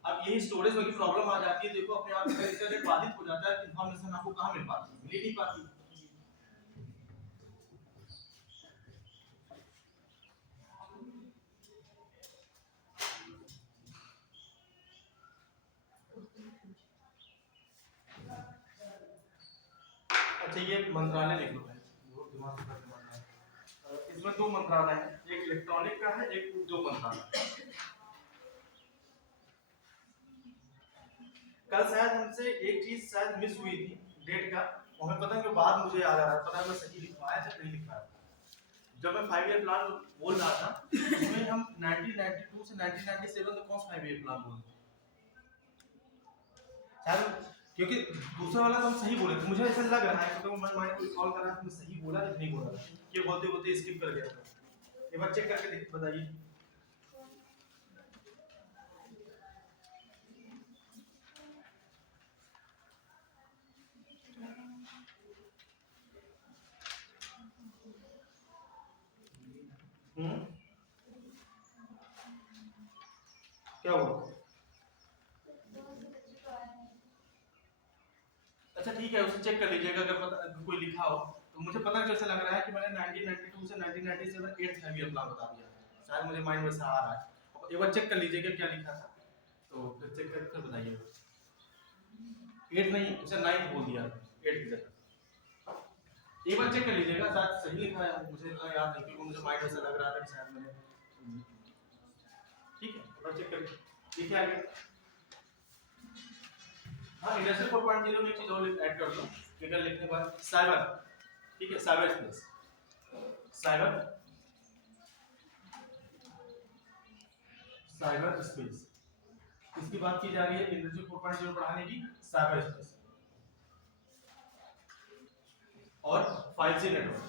अब यही स्टोरेज में प्रॉब्लम आ जाती है, देखो अपने आप इंटरनेट बाधित हो जाता है, इंफॉर्मेशन आपको कहां मिल पाती है, मिल नहीं पाती। अच्छा ये मंत्रालय लिख लो, दिमाग से करते हैं। इसमें 2 मंत्रालय हैं, एक इलेक्ट्रॉनिक का है, एक उद्योग मंत्रालय। कल शायद हमसे एक चीज शायद मिस हुई थी, डेट का, और हमें पता है कि बाद मुझे याद आ रहा है, पता है मैं सही लिखवाया था नहीं लिखवाया। जब मैं 5 ईयर प्लान बोल रहा था, उसमें हम 1992 से 1997 तक कौन सा 5 ईयर प्लान बोल रहे शायद, क्योंकि दूसरा वाला तो हम सही बोले थे, मुझे ऐसा लग रहा है, क्योंकि मैं माइंड कोई कॉल कर रहा था, मैं सही बोला या नहीं बोला, ये बोलते बोलते स्किप कर गया था। एक बार चेक करके बताइए। क्या हुआ? अच्छा ठीक है, उसे चेक कर लीजिएगा, अगर पता कोई लिखा हो तो। मुझे पता कैसे लग रहा है कि मैंने 1992 से 1997 8th 5 ईयर प्लान बता दिया, शायद मुझे माइंड में से आ रहा है। एक बार चेक कर लीजिएगा क्या लिखा था, तो फिर चेक करके बताइएगा। 8 नहीं, उसे 9th बोल दिया, 8 की जगह। एक बार चेक कर लीजिएगा, शायद सही लिखा है, मुझे इतना याद नहीं, क्योंकि मुझे माइंड में से लग रहा था कि शायद मैंने, ठीक है, एक बार चेक कर देखिए आगे। हाँ इंडस्ट्री 4.0 में एक चीज और ऐड कर दो, फिगर लिखने के बाद साइबर, ठीक है, साइबर स्पेस, साइबर स्पेस, इसकी बात की जा रही है इंडस्ट्री 4.0 बढ़ाने की, साइबर स्पेस और 5G नेटवर्क,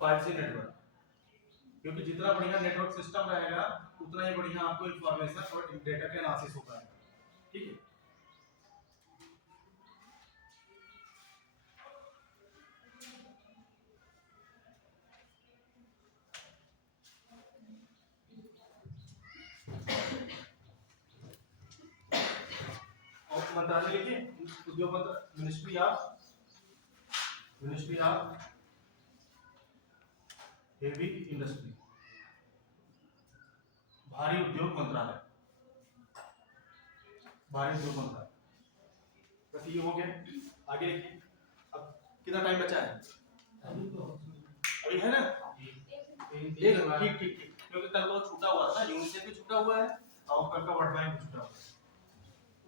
5G नेटवर्क, क्योंकि जितना बढ़िया नेटवर्क सिस्टम रहेगा उतना ही बढ़िया आपको इंफॉर्मेशन और डेटा का एनालिसिस हो पाएगा, ठीक है। मंत्रालय लिखिए, उद्योग मंत्रालय, मिनिस्ट्री ऑफ हेवी इंडस्ट्री, भारी उद्योग मंत्रालय, भारी उद्योग मंत्रालय। बस ये हो गया। आगे लिखिए। अब कितना टाइम बचा है? अभी है ना? ठीक ठीक ठीक, क्योंकि कल को छूटा हुआ था ना, यूनिसेफ भी छूटा हुआ है और कल का वर्ल्ड बैंक भी छूटा हुआ है,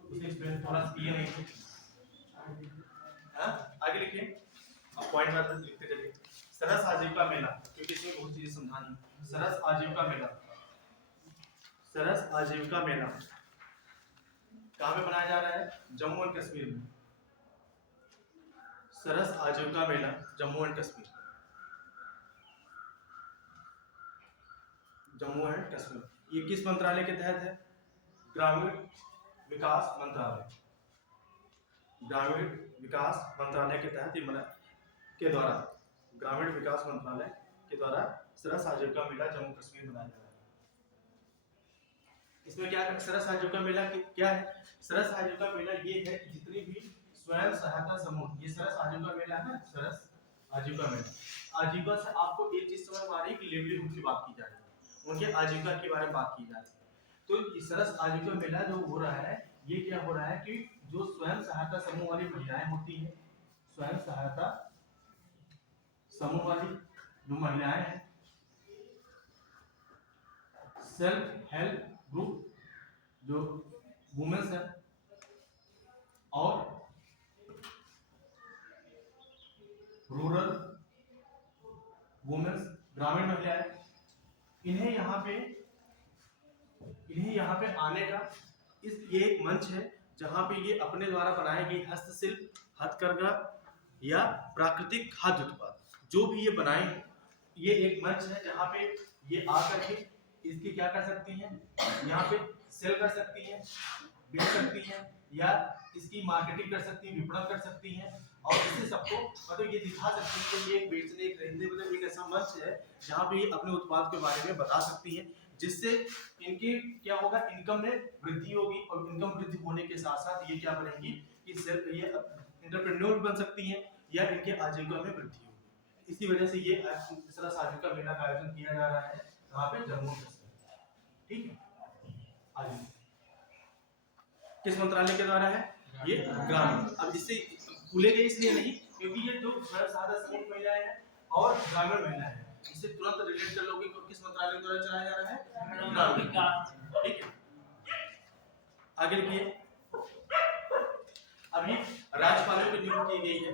इसे एक्सप्लेन थोड़ा ये नहीं है। हाँ, आगे लिखिए। अब पॉइंट में लिखते चलिए। सरस आजीविका मेला, क्योंकि इसमें बहुत चीजें समझानी है। सरस आजीविका मेला, सरस आजीविका मेला कहाँ पे मनाया जा रहा है? जम्मू एंड कश्मीर में। सरस आजीविका मेला जम्मू एंड कश्मीर, जम्मू एंड कश्मीर। ये किस मंत्रालय के तहत है? ग्रामीण विकास मंत्रालय, ग्रामीण विकास मंत्रालय के तहत के द्वारा, ग्रामीण विकास मंत्रालय के द्वारा सरस आजीविका मेला जम्मू कश्मीर मनाया जा रहा है। इसमें क्या सरस आजीविका मेला क्या है? सरस आजीविका मेला ये है कि जितनी भी स्वयं सहायता समूह, ये सरस आजीविका मेला है ना, सरस आजीविका मेला। आजीविका से आपको एक चीज समझ में आ रही है कि लिवलीहुड की बात की जा रही है, उनके आजीविका के बारे में बात की जा रही है। तो सरस आजीविका मेला जो हो रहा है, ये क्या हो रहा है कि जो स्वयं सहायता समूह वाली महिलाएं होती हैं, स्वयं सहायता समूह वाली जो महिलाएं हैं, सेल्फ हेल्प ग्रुप जो वुमेन्स है, और रूरल वुमेन्स, ग्रामीण महिलाएं, इन्हें यहाँ पे आने का ये एक मंच है जहाँ पे ये अपने द्वारा बनाए गए हस्तशिल्प, हथकरघा या प्राकृतिक खाद्य उत्पाद जो भी ये बनाए हैं, ये एक मंच है जहाँ पे ये आकर के इसकी क्या कर सकती हैं, यहाँ पे सेल कर सकती हैं, बेच सकती हैं, या इसकी मार्केटिंग कर सकती हैं, विपणन कर सकती हैं, और इससे सबको मतलब ये दिखा सकती हैं कि ये बेचने खरीदने मतलब एक ऐसा मंच है जहाँ पे ये अपने उत्पाद के बारे में बता सकती हैं, जिससे इनकी क्या होगा, इनकम में वृद्धि होगी, और इनकम वृद्धि होने के साथ साथ ये क्या बनेंगी कि सेल्फ ये एंटरप्रेन्योर बन सकती हैं, या इनके आजीविका में वृद्धि होगी। इसी वजह से ये सरस आजीविका मेला का आयोजन किया जा रहा है वहाँ पे जम्मू कश्मीर। ठीक है, आगे किस मंत्रालय के द्वारा है? ये ग्रामीण। अब इससे भूलेंगे इसलिए नहीं क्योंकि ये जो स्वयं सहायता समूह महिलाएं हैं और ग्रामीण महिलाएं हैं, इससे तुरंत रिलेट कर लोगे कि किस मंत्रालय द्वारा चलाया जा रहा है? ग्रामीण। ठीक है, आगे लिखिए। अभी राज्यपालों की नियुक्ति की गई है,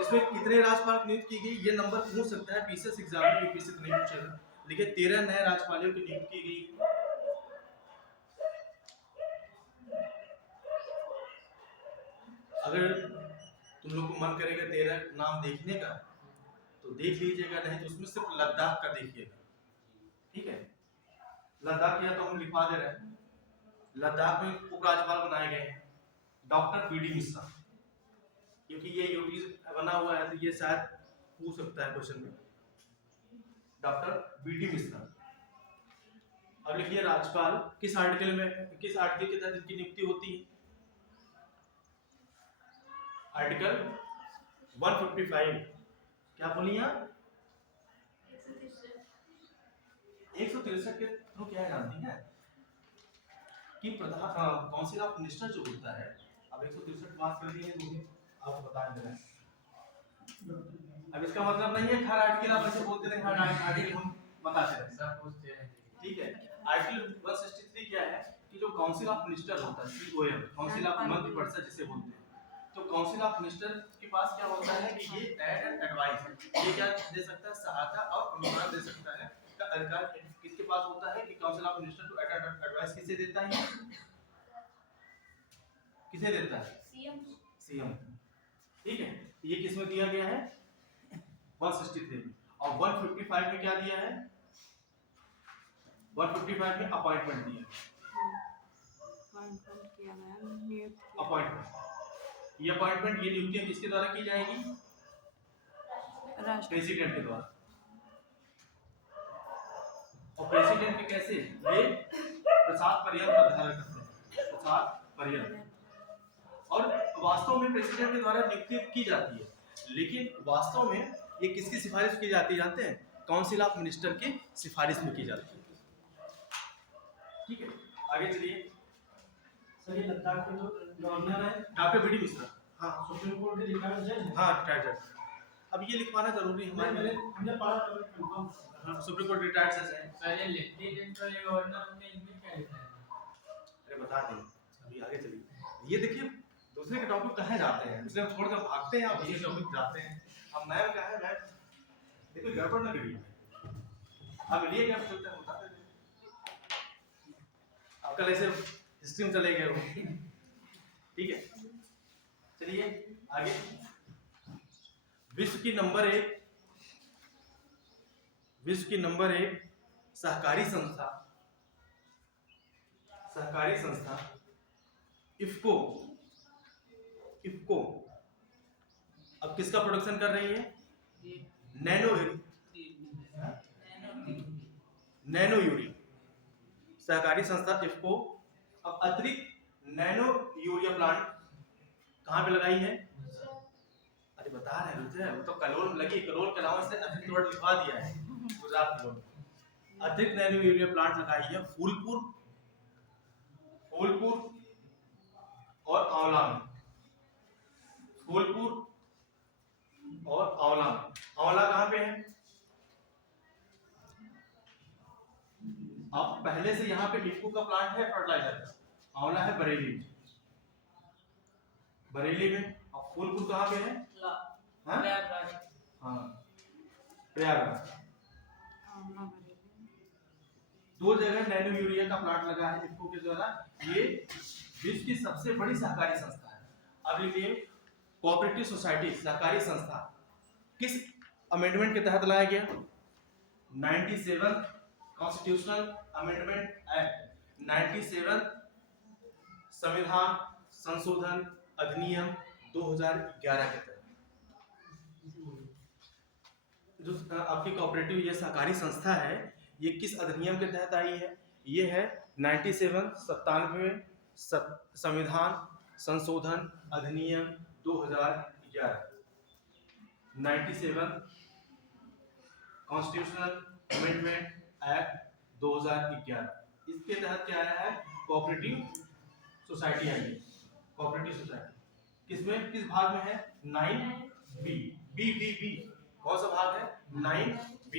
इसमें कितने राज्यपाल नियुक्त की गई, ये नंबर पूछ सकता है पीसीएस एग्जाम में, यूपीएससी नहीं पूछेगा। देखिए 13 नए राज्यपालों की नियुक्ति की गई। अगर तुम लोग को मन करेगा 13 नाम देखने का तो देख लीजिएगा, नहीं तो उसमें सिर्फ लद्दाख का देखिएगा। ठीक है, लद्दाख या तो हम लिखवा दे रहे हैं। लद्दाख में उपराज्यपाल बनाए गए हैं डॉक्टर बीडी मिश्रा, क्योंकि ये यूपी बना हुआ है तो ये शायद पूछ सकता है क्वेश्चन में, डॉक्टर बीडी मिश्रा। अब लिखिए राज्यपाल किस आर्टिकल में, किस आर्टिकल के तहत इनकी नियुक्ति होती है? आर्टिकल 155। क्या बोलिए आप? 163 के थ्रू क्या जानती हैं कि प्रधान काउंसिल ऑफ मिनिस्टर जो होता है, अब 163 पास कर दिए तो आपको बता दे रहे हैं। अब इसका मतलब नहीं है हर आर्टिकल आप ऐसे बोलते रहे, हर आर्टिकल हम बताते रहे सब पूछते हैं। ठीक है, आर्टिकल 163 क्या है कि जो काउंसिल ऑफ मिनिस्टर होता है, सीओएम, काउंसिल ऑफ मंत्रिपरिषद जिसे बोलते हैं, तो काउंसिल ऑफ मिनिस्टर के पास क्या होता है कि ये एड एंड एडवाइस, ये क्या दे सकता है, सहायता और अनुदान दे सकता है का अधिकार किसके पास होता है कि council of minister to aid and advice किसे देता है? किसे देता है? सीएम। ठीक है, ये किस में दिया गया है? 163 में। और 155 में क्या दिया है? 155 में अपॉइंटमेंट दिया है, अपॉइंटमेंट। ये अपॉइंटमेंट, ये नियुक्ति किसके द्वारा की जाएगी? प्रेसिडेंट के द्वारा। और प्रेसिडेंट के कैसे? ये प्रसाद पर्यंत धारण करते हैं, प्रसाद पर्यंत। और वास्तव में प्रेसिडेंट के द्वारा नियुक्ति की जाती है, लेकिन वास्तव में ये किसकी सिफारिश की जाती है जानते हैं? काउंसिल ऑफ मिनिस्टर की सिफारिश में की जाती है। ठीक है, आगे चलिए। सर ये लद्दाख के जो गवर्नर है डॉक्टर बी डी मिश्रा, हाँ सुप्रीम कोर्ट के रिटायर्ड जज हैं। हाँ रिटायर्ड जज। अब ये लिखवाना जरूरी है हमारे, हमने पढ़ा था कंफर्म। हाँ सुप्रीम कोर्ट रिटायर्ड जज हैं। सर ये लेफ्टिनेंट वाले गवर्नर होते हैं, इनमें क्या लिखा है? अरे बता दें, अभी आगे चलिए। ये देखिए दूसरे के टॉपिक कहाँ जाते हैं, इसलिए हम छोड़कर भागते हैं, अब ये टॉपिक जाते हैं। अब मैम का है, मैम देखो गड़बड़ ना करिए, अब लिए क्या चलते हैं बताते हैं। अब कल ऐसे हिस्ट्री में चले गए वो, ठीक है। चलिए आगे। विश्व की नंबर 1 सहकारी संस्था इफ्को अब किसका प्रोडक्शन कर रही है? Nano urea. सहकारी संस्था इफ्को अब अतिरिक्त नैनो यूरिया प्लांट कहाँ पे लगाई है? अरे बता रहे हैं, वो तो कलोल में लगी, कलोल के अलावा से अतिरिक्त वर्ड लिखवा दिया है गुजरात की ओर। अतिरिक्त नैनो यूरिया प्लांट लगाई है फूलपुर और आंवला में। फूलपुर और आंवला में। आंवला कहाँ पे है? अब पहले से यहाँ पे इफ्को का प्लांट है फर्टिलाइजर का, आंवला है बरेली में। और फूलपुर कहाँ पे है? हाँ प्रयागराज। दो जगह नैनो यूरिया का प्लांट लगा है इफ्को के द्वारा। ये विश्व की सबसे बड़ी सहकारी संस्था है। अब लिखिए कोऑपरेटिव सोसाइटी सहकारी संस्था किस अमेंडमेंट के तहत लाया गया? 97 कॉन्स्टिट्यूशनल अमेंडमेंट एक्ट, 97 संविधान संशोधन अधिनियम 2011 के तहत। जो आपकी कोऑपरेटिव ये सहकारी संस्था है, ये किस अधिनियम के तहत आई है? ये है 97 संविधान संशोधन अधिनियम 2011। 97 कॉन्स्टिट्यूशनल अमेंडमेंट एक्ट 2011, इसके तहत क्या आया है? कोऑपरेटिव सोसाइटी आई है। कोऑपरेटिव सोसाइटी किसमें, किस भाग में है? 9B। बी कौन सा भाग है? 9B।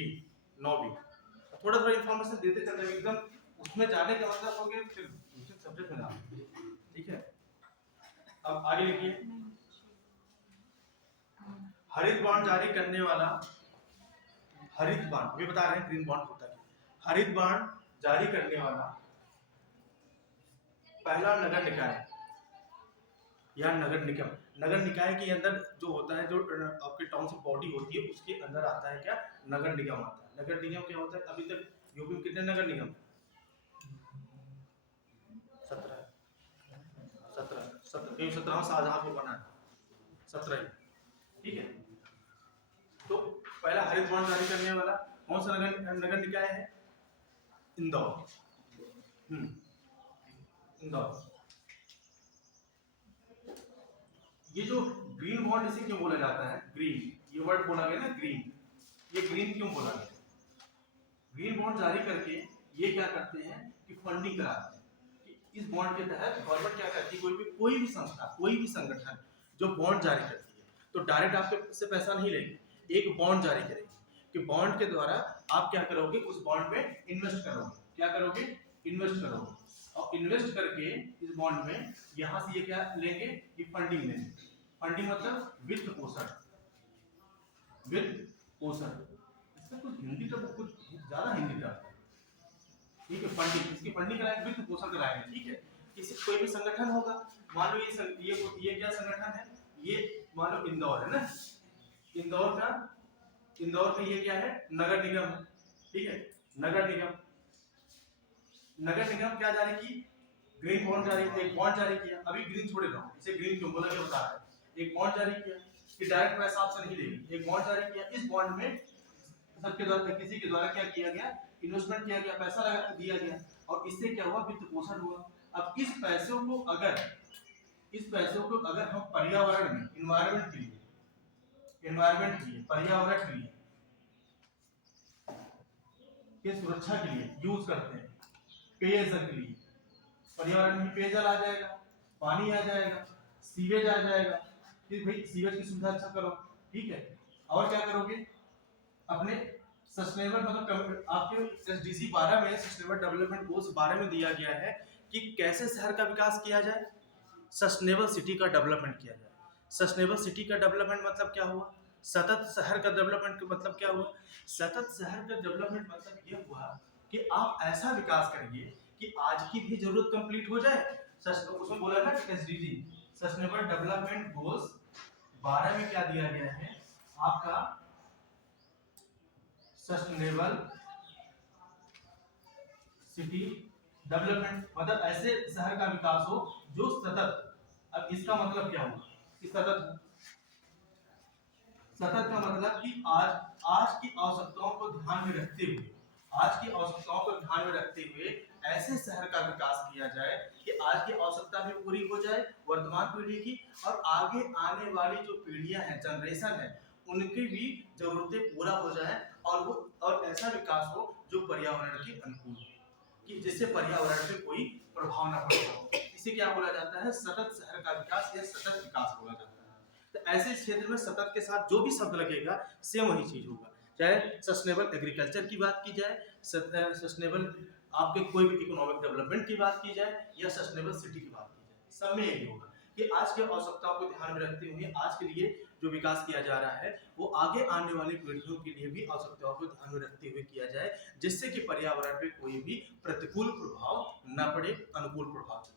थोड़ा इंफॉर्मेशन देते चलते हैं, एकदम उसमें जाने का मतलब हो गया फिर दूसरे सब्जेक्ट में जाना, ठीक है। अब आगे लिखिए। हरित बॉन्ड जारी करने वाला, हरित बॉन्ड अभी बता रहे हैं ग्रीन बॉन्ड होता है। हरित बॉन्ड जारी करने वाला पहला नगर निकाय या नगर निगम। नगर निकाय के अंदर जो होता है, जो आपके टाउनशिप बॉडी होती है, उसके अंदर आता है क्या? नगर निगम आता है। नगर निगम क्या होता है? अभी तक यूपी में कितने नगर निगम? 17 क्योंकि 17वां शाहजहांपुर बना है, 17 ही, ठीक है। तो पहला हरित बॉन्ड जारी करने वाला कौन सा नगर निकाय है? इंदौर। इंदौर। ये जो ग्रीन बॉन्ड इसे क्यों बोला जाता है? ग्रीन, ये वर्ड बोला गया ना ग्रीन, ये ग्रीन क्यों बोला गया? ग्रीन बॉन्ड जारी करके ये क्या करते हैं कि फंडिंग कराते हैं। इस बॉन्ड के तहत गवर्नमेंट क्या करती है, कोई भी संस्था, कोई भी संगठन जो बॉन्ड जारी करती है तो डायरेक्ट आपके से पैसा नहीं लेगी, एक बॉन्ड जारी करेगी कि बॉन्ड के द्वारा आप क्या करोगे? उस बॉन्ड में इन्वेस्ट करोगे। क्या करोगे? इन्वेस्ट करोगे। और इन्वेस्ट करके इस बॉन्ड में यहाँ से ये क्या लेंगे? ये फंडिंग लेंगे। फंडिंग मतलब वित्त पोषण। इसका कुछ हिंदी का कुछ ज्यादा हिंदी का, ठीक है। फंडिंग, इसकी फंडिंग कराएंगे, वित्त पोषण कराएंगे, ठीक है। किसी कोई भी संगठन होगा, मान लो ये क्या संगठन है? ये मान लो इंदौर है ना, इंदौर का ये क्या है? नगर निगम है, ठीक है। नगर निगम क्या जारी की? ग्रीन बॉन्ड जारी, एक बॉन्ड जारी किया। अभी ग्रीन छोड़े रहो, इसे ग्रीन क्यों बोला, क्या बता रहा है। एक बॉन्ड जारी किया कि डायरेक्ट पैसा आपसे नहीं देगी, एक बॉन्ड जारी किया। इस बॉन्ड में सबके द्वारा, किसी के द्वारा क्या किया गया? इन्वेस्टमेंट किया गया, पैसा लगा दिया गया, और इससे क्या हुआ? वित्त पोषण हुआ। अब इस पैसों को अगर इस पैसों को अगर हम पर्यावरण में इन्वायरमेंट के लिए पर्यावरण के लिए के सुरक्षा के लिए यूज करते हैं, पेयजल के लिए, पर्यावरण में पेयजल आ जाएगा, पानी आ जाएगा, सीवेज आ जाएगा, कि भाई सीवेज की सुविधा अच्छा करो, ठीक है। और क्या करोगे, अपने सस्टेनेबल मतलब आपके एसडीजी 12 में सस्टेनेबल डेवलपमेंट गोल्स 12 में दिया गया है कि कैसे शहर का विकास किया जाए, सस्टेनेबल सिटी का डेवलपमेंट किया जाए। सस्टेनेबल सिटी का डेवलपमेंट मतलब क्या हुआ, सतत शहर का डेवलपमेंट का मतलब क्या हुआ, सतत शहर का डेवलपमेंट मतलब ये हुआ कि आप ऐसा विकास करिए कि आज की भी जरूरत कंप्लीट हो जाए। उसमें बोला ना एसडीजी सस्टेनेबल डेवलपमेंट गोल्स 12 में क्या दिया गया है आपका, सस्टेनेबल सिटी डेवलपमेंट मतलब ऐसे शहर का विकास हो जो सतत, अब इसका मतलब क्या हुआ कि सतत का मतलब कि आज की आवश्यकताओं को ध्यान में रखते हुए ऐसे शहर का विकास किया जाए कि आज की आवश्यकता भी पूरी हो जाए वर्तमान पीढ़ी की, और आगे आने वाली जो पीढ़ियां हैं, जनरेशन है, उनकी भी जरूरतें पूरा हो जाए, और ऐसा विकास हो जो पर्यावरण के अनुकूल हो, कि जिससे पर्यावरण पे कोई प्रभाव न पड़े। इसे क्या बोला जाता है, सतत शहर का विकास या सतत विकास बोला जाता है। तो ऐसे क्षेत्र में सतत के साथ जो भी शब्द लगेगा सेम वही चीज होगा, चाहे सस्टेनेबल एग्रीकल्चर की बात की जाए, सस्टेनेबल आपके कोई भी इकोनॉमिक डेवलपमेंट की बात की जाए, या सस्टेनेबल सिटी की बात की जाए, सब में यही होगा कि आज के आवश्यकताओं को ध्यान में रखते हुए आज के लिए जो विकास किया जा रहा है वो आगे आने वाली पीढ़ियों के लिए भी आवश्यकताओं को ध्यान में रखते हुए किया जाए, जिससे कि पर्यावरण पे कोई भी प्रतिकूल प्रभाव न पड़े, अनुकूल प्रभाव चले,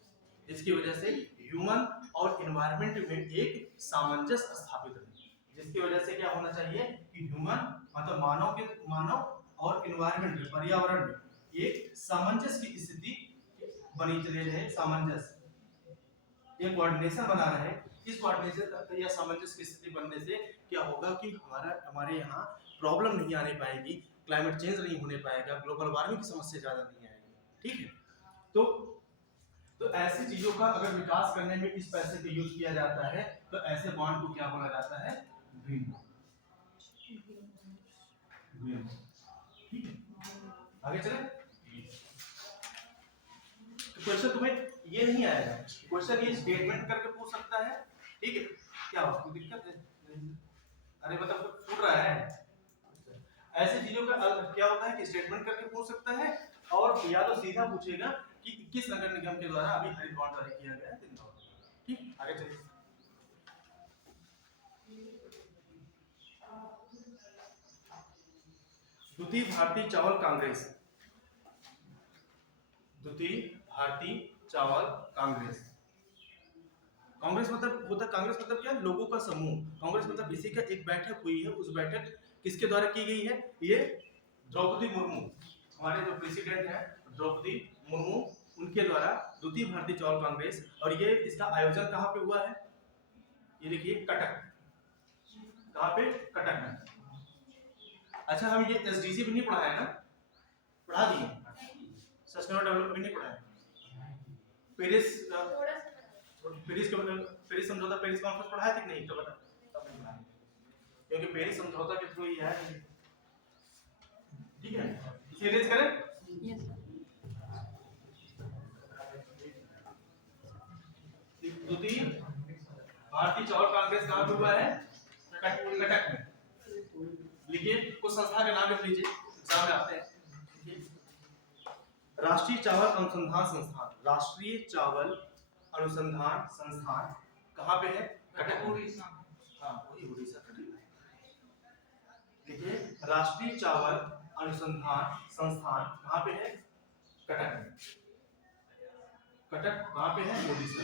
जिसकी वजह से ह्यूमन और एनवायरनमेंट में एक सामंजस्य स्थापित रहे, जिसकी वजह से क्या होना चाहिए कि ह्यूमन मतलब मानव और एनवायरनमेंट पर्यावरण में एक सामंजस्य की स्थिति बनी चले रहे, सामंजस्य एक कोऑर्डिनेशन बना रहे। इस कोऑर्डिनेशन या सामंजस्य की स्थिति बनने से क्या होगा कि हमारे यहाँ प्रॉब्लम नहीं आने पाएगी, क्लाइमेट चेंज नहीं होने पाएगा, ग्लोबल वार्मिंग की समस्या ज्यादा नहीं आएगी, ठीक है। तो ऐसी चीजों का अगर विकास करने में इस पैसे का यूज किया जाता है तो ऐसे बॉन्ड को क्या बोला जाता है, ग्रीन बॉन्ड, ठीक है। आगे चले, क्वेश्चन तुम्हें ये नहीं आएगा, क्वेश्चन ये स्टेटमेंट करके पूछ सकता है, ठीक है। क्या हो कोई दिक्कत है, अरे मतलब फूट रहा है, ऐसी चीजों का क्या होता है कि स्टेटमेंट करके पूछ सकता है, और या तो सीधा पूछेगा कि किस नगर निगम के द्वारा अभी हरित बॉन्ड जारी किया गया है, ठीक। आगे चलिए, द्वितीय भारतीय चावल कांग्रेस, द्वितीय भारतीय चावल कांग्रेस, कांग्रेस मतलब होता, कांग्रेस मतलब क्या, लोगों का समूह, कांग्रेस मतलब इसी का एक बैठक हुई है, उस बैठक किसके द्वारा की गई है, ये द्रौपदी मुर्मू, हमारे जो प्रेसिडेंट है द्रौपदी मुर्मू, उनके द्वारा द्वितीय भारतीय चावल कांग्रेस, और ये इसका आयोजन कहाँ पे हुआ है, ये देखिए कटक, कहाँ पे, कटक में। अच्छा हम ये एसडीजी भी नहीं पढ़ा है ना, पढ़ा दिए, सस्टेनेबल डेवलपमेंट नहीं पढ़ा है, पेरिस समझौता, पेरिस कॉन्फ्रेंस पढ़ा है कि नहीं, तो बता, क्योंकि पेरिस समझौता के थ्रू ही है, ठीक है। इसे रेज करें, द्वितीय भारतीय चावल कांग्रेस कहाँ पे हुआ है, कटक में। लिखिए कुछ संस्था के नाम लिख लीजिए, एग्जाम में आते हैं। राष्ट्रीय चावल अनुसंधान संस्थान, राष्ट्रीय चावल अनुसंधान संस्थान कहाँ पे है, कटक, उड़ीसा, हाँ वही उड़ीसा, कटक। देखिए राष्ट्रीय चावल अनुसंधान संस्थान कहाँ पे है, कटक में, कटक कहाँ पे है, उड़ीसा,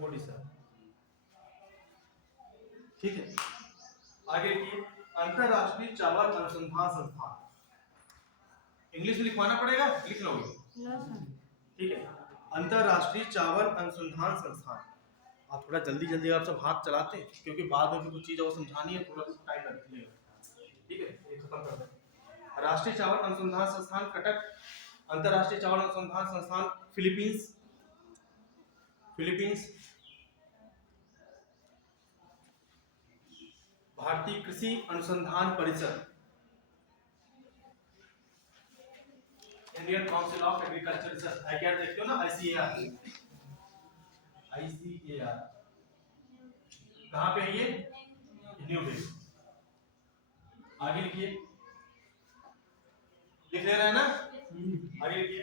उड़ीसा, ठीक है। आगे देखिए अंतरराष्ट्रीय चावल अनुसंधान संस्थान, इंग्लिश में लिखवाना पड़ेगा, लिख लोगे, ठीक है। अंतरराष्ट्रीय चावल अनुसंधान संस्थान, आप थोड़ा जल्दी जल्दी आप सब हाथ चलाते हैं क्योंकि बाद में भी कुछ चीज और समझानी है, थोड़ा टाइम लगेगा, ठीक है। ये खत्म कर दें। राष्ट्रीय चावल अनुसंधान संस्थान कटक, अंतरराष्ट्रीय चावल अनुसंधान संस्थान फिलीपींस, फिलीपींस, भारतीय कृषि अनुसंधान परिषद, Indian council of agriculture research, ICAR देखते हो ना, आईसीएआर, आईसीएआर कहाँ पे है ये? न्यू दिल्ली। आगे लिखिए, लिख ले रहे हैं ना? आगे लिखिए,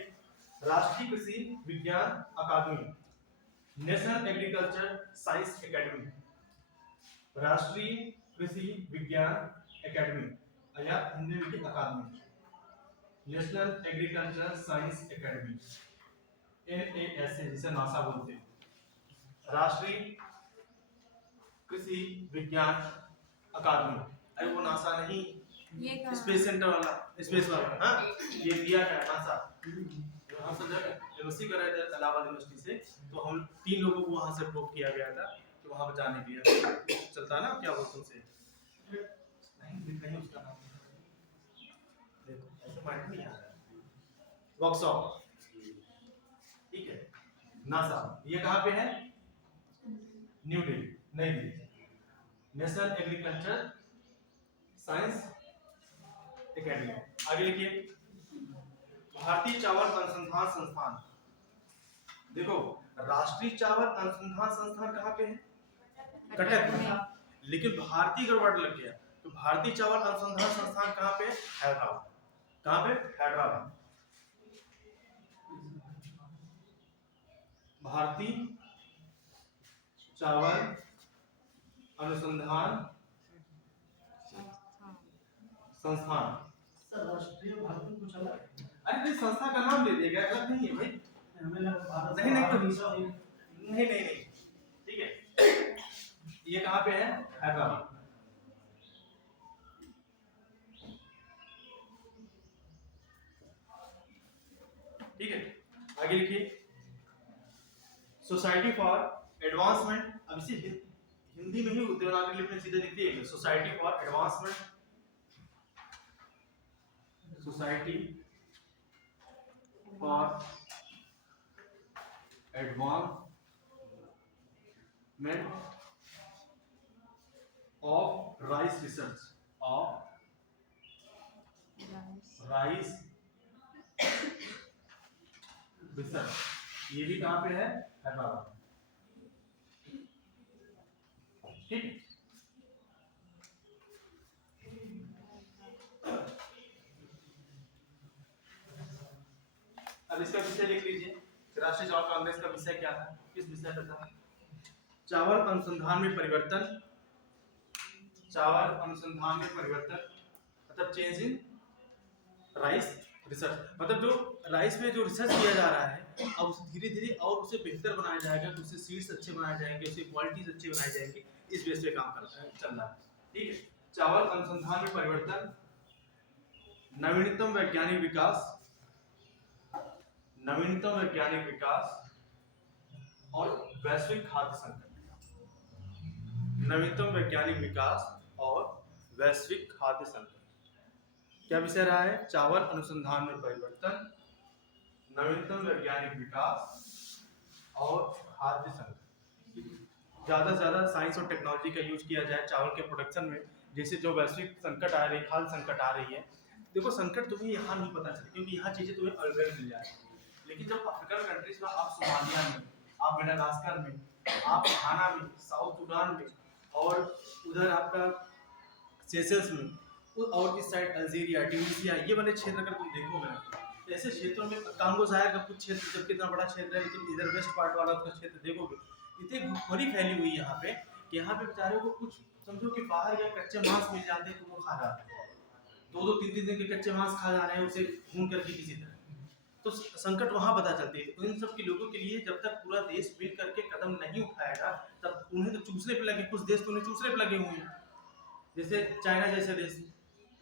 राष्ट्रीय कृषि विज्ञान अकादमी, नेशनल एग्रीकल्चर साइंस एकेडमी, राष्ट्रीय कृषि विज्ञान एकेडमी या हिंदी में लिखिए अकादमी, national agriculture science academy, NASA जिसे नासा बोलते हैं, राष्ट्रीय कृषि विज्ञान अकादमी। अरे वो नासा नहीं, ये कहाँ? स्पेस सेंटर वाला, स्पेस वाला, हाँ ये दिया है नासा। हम सब जब यूनिवर्सिटी कर रहे थे इलाहाबाद यूनिवर्सिटी से, तो हम 3 लोगों को वहां से अप्रूव किया गया था कि वहां पर जाने के लिए चलता है ना, क्या बोलते हैं उसे, नहीं उसका नाम देखो ऐसे माइंड में नहीं आ रहा है, वर्कशॉप, ठीक है। नासा ये कहाँ पे है? न्यू दिल्ली, नई Delhi, national agriculture science academy. आगे लिखिए, भारतीय चावल अनुसंधान संस्थान, देखो राष्ट्रीय चावल अनुसंधान संस्थान कहाँ पे है? कटक में, लेकिन भारतीय गड़बड़ लग गया, तो भारतीय चावल अनुसंधान संस्थान कहाँ पे? हैदराबाद। कहाँ पे? हैदराबाद। भारतीय चावल अनुसंधान संस्थान, सर राष्ट्रीय भारत कुछ अलग है। अरे नहीं संस्था का नाम ले दिया गया, अलग नहीं है भाई, हमें लगा भारत नहीं नहीं नहीं नहीं नहीं नहीं, ठीक है। ये कहाँ पे है? हैदराबाद। ठीक है, आगे लिखिए, सोसाइटी फॉर एडवांसमेंट, अब इसे हिंदी में ही देवनागरी लिपि में सीधे लिखते हैं, society for advancement, society for advancement of rice research, of rice research, ये भी कहाँ पे है? हैदराबाद। ठीक, अब इसका विषय लिख लीजिए, राष्ट्रीय चावल कांग्रेस का विषय क्या था, किस विषय पर था? चावल अनुसंधान में परिवर्तन, चावल अनुसंधान में परिवर्तन मतलब चेंज इन राइस रिसर्च, मतलब जो राइस में जो रिसर्च किया जा रहा है अब उसे धीरे धीरे और उसे बेहतर बनाया जाएगा, कि उससे सीड्स अच्छे बनाए जाएंगे, उससे क्वालिटीज अच्छी बनाई जाएंगी, इस बेस पे काम चल रहा है। ठीक है, चावल अनुसंधान में परिवर्तन, नवीनतम वैज्ञानिक विकास, नवीनतम वैज्ञानिक विकास और वैश्विक खाद्य संकट, नवीनतम वैज्ञानिक विकास और वैश्विक खाद्य संकट। क्या विषय रहा है? चावल अनुसंधान में परिवर्तन, नवीनतम वैज्ञानिक विकास और खाद्य संकट। ज्यादा से ज्यादा साइंस और टेक्नोलॉजी का यूज किया जाए चावल के प्रोडक्शन में, जैसे जो वैश्विक संकट आ रही है, खाद्य संकट आ रही है। देखो संकट तुम्हें यहाँ नहीं पता चलती क्योंकि यहाँ चीजें तुम्हें अवेलेबल मिल जाए, लेकिन जब अफ्रीकन कंट्रीज में, आप सोमालिया में, आप मेडागास्कर में, आप घाना में, साउथ सूडान में और उधर आपका सेशल्स में और इस साइड अल्जीरिया, ट्यूनीसिया, ये वाले क्षेत्र अगर तुम देखोगे ना, तो ऐसे क्षेत्रों में कांगो जाहिर का कुछ क्षेत्र जबकि इतना बड़ा क्षेत्र है, लेकिन इधर वेस्ट पार्ट वाला उसका क्षेत्र देखोगे इतनी बड़ी फैली हुई है यहाँ पे कि यहाँ पे बेचारे को कुछ समझो कि बाहर या कच्चे मांस मिल जाते हैं तो वो खा जाते हैं, 2-2, 3-3 दिन के कच्चे मांस खा जा रहे हैं उसे भून करके किसी तरह, तो संकट वहाँ पता चलती है। तो इन सब के लोगों के लिए जब तक पूरा देश मिल करके कदम नहीं उठाएगा तब उन्हें तो चूसने पे लगे, कुछ देश तो उन्हें चूसने पे लगे हुए हैं, जैसे चाइना जैसे देश,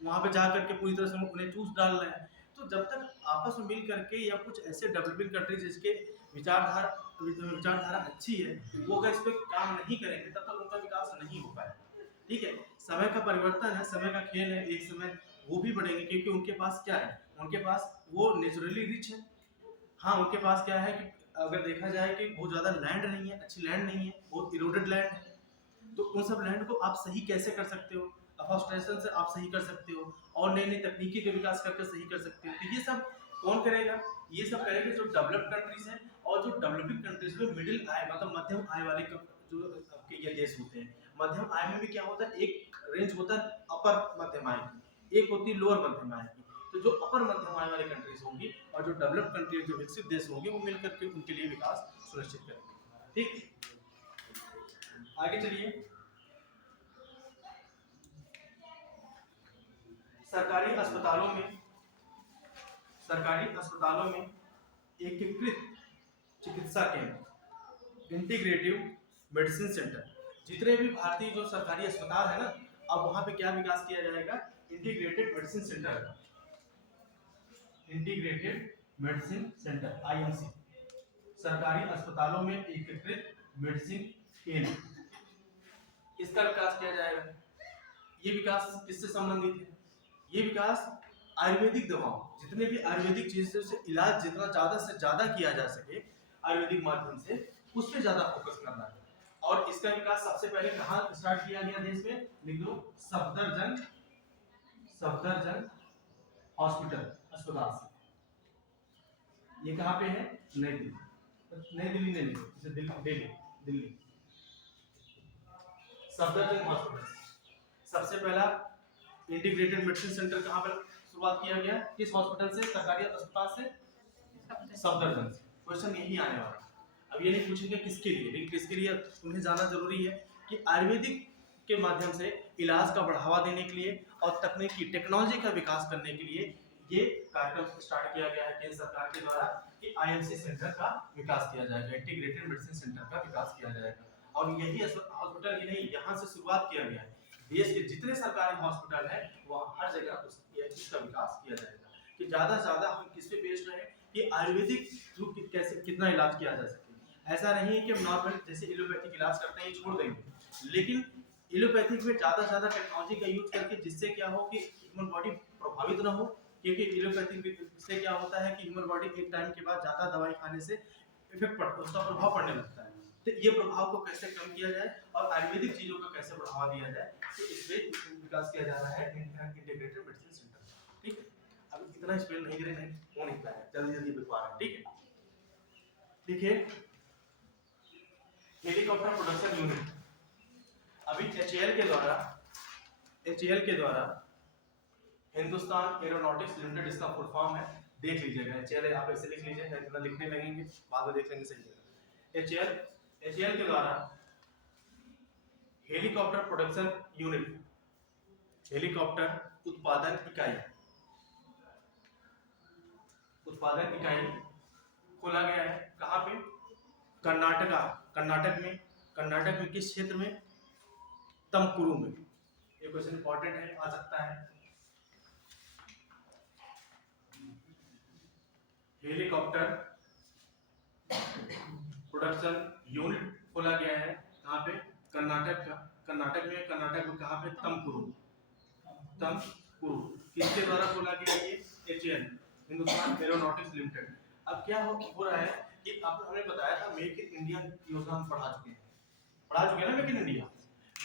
वहाँ पे जा करके पूरी तरह से उन्हें चूस डाल रहे हैं। तो जब तक आपस में मिल करके या कुछ ऐसे डेवलपिंग कंट्रीज जिसके विचारधारा अच्छी है वो अगर इस पर काम नहीं करेंगे तब तक उनका विकास नहीं हो पाएगा। ठीक है, समय का परिवर्तन है, समय का खेल है, एक समय वो भी बढ़ेंगे क्योंकि उनके पास क्या है, उनके पास वो नेचुरली रिच है। हाँ, उनके पास क्या है कि अगर देखा जाए कि बहुत ज़्यादा लैंड नहीं है, अच्छी लैंड नहीं है, बहुत इरोडेड लैंड है, तो उन सब लैंड को आप सही कैसे कर सकते हो? अफॉरेस्टेशन से आप सही कर सकते हो और नई नई तकनीकी के विकास करके सही कर सकते हो। तो ये सब कौन करेगा? ये सब करेंगे जो डेवलप्ड कंट्रीज हैं और जो डेवलपिंग कंट्रीज में मिडिल आय मतलब मध्यम आय वाले जो आपके ये देश होते हैं। मध्यम आय में भी क्या होता है, एक रेंज होता है अपर मध्यम आय की, एक होती है लोअर मध्यम आय की। तो जो अपर मध्यम आय वाली कंट्रीज होंगी और जो डेवलप्ड कंट्रीज जो विकसित देश होंगे वो मिलकर के उनके लिए विकास सुनिश्चित करेंगे। ठीक, आगे चलिए। सरकारी अस्पतालों में एकीकृत चिकित्सा केंद्र, इंटीग्रेटिव मेडिसिन सेंटर, जितने भी भारतीय जो सरकारी अस्पताल है ना, अब वहां पे क्या विकास किया जाएगा? Integrated medicine centre, integrated medicine centre IMC, सरकारी अस्पतालों में एकीकृत मेडिसिन केंद्र, इसका विकास किया जाएगा। ये विकास किससे संबंधित है? ये विकास आयुर्वेदिक दवाओं, जितने भी आयुर्वेदिक चीजों से इलाज जितना ज्यादा से ज्यादा किया जा सके आयुर्वेदिक माध्यम से, उस पर ज्यादा फोकस करना है। और इसका विकास सबसे पहले कहाँ स्टार्ट किया गया देश में? लिख लो, सफदरजंग हॉस्पिटल, अस्पताल से। ये कहाँ पे है? नई दिल्ली। नई दिल्ली नहीं, इसे दिल्ली सफदरजंग हॉस्पिटल। सबसे पहला इंटीग्रेटेड मेडिसिन सेंटर कहाँ पर शुरुआत किया गया? किस हॉस्पिटल से? सरकारी अस्पताल से, सफदरजंग से। क्वेश्चन यही आने वाला है। अब ये नहीं पूछेंगे किसके लिए, लेकिन किसके लिए तुम्हें जानना जरूरी है कि आयुर्वेदिक के माध्यम से इलाज का बढ़ावा देने के लिए और तकनीकी टेक्नोलॉजी का विकास करने के लिए ये कार्यक्रम स्टार्ट किया गया है केंद्र सरकार के द्वारा कि आईएमसी सेंटर का विकास किया जाएगा, इंटीग्रेटेड मेडिसिन सेंटर का विकास किया जाएगा। और यही हॉस्पिटल ही नहीं, यहाँ से शुरुआत किया गया है। देश के जितने सरकारी हॉस्पिटल है वहाँ हर जगह इसका विकास किया जाएगा कि ज्यादा से ज्यादा हम किस पे बेस्ड रहे कि आयुर्वेदिक थ्रू कैसे कितना इलाज किया जा सके। ऐसा नहीं है कि हम नॉर्मल जैसे एलोपैथिक इलाज करते हैं छोड़ देंगे, लेकिन एलोपैथिक में ज्यादा से ज्यादा टेक्नोलॉजी का यूज करके जिससे क्या हो कि ह्यूमन बॉडी प्रभावित न हो। क्योंकि एलोपैथिक से क्या होता है कि ह्यूमन बॉडी एक टाइम के बाद ज्यादा दवाई खाने से इफेक्ट पड़ता है, उसका प्रभाव पड़ने लगता है। तो ये प्रभाव को कैसे कम किया जाए और आयुर्वेदिक चीजों का कैसे बढ़ावा दिया जाए, तो इस पे विकास किया जा रहा है इंटीग्रेटेड मेडिसिन सेंटर। ठीक है, अब इतना एक्सप्लेन नहीं करें, नहीं हो नहीं पाएगा, जल्दी जल्दी बता रहे हैं। ठीक है, देखिए हेलीकॉप्टर प्रोडक्शन यूनिट, अभी एचएएल के द्वारा हिंदुस्तान एरोनॉटिक्स लिमिटेड इसका फुल फॉर्म है, देख लीजिएगा। एचएएल आप ऐसे लिख लीजिए, इतना लिखने लगेंगे बाद में देख लेंगे सही जगह। एचएएल के द्वारा हेलीकॉप्टर प्रोडक्शन यूनिट, हेलीकॉप्टर उत्पादन इकाई खोला गया है। कहाँ पे? कर्नाटक में किस क्षेत्र में? तमकुरु में। ये क्वेश्चन इंपॉर्टेंट है, आ सकता है। हेलीकॉप्टर प्रोडक्शन यूनिट खोला गया है कहाँ पे? कर्नाटक में कहाँ पे? तमकुरु। किसके द्वारा खोला गया ये? HAL, Hindustan aeronautics limited. अब क्या हो रहा है कि आपने हमें बताया था मेक इन इंडिया योजना हम पढ़ा चुके हैं ना।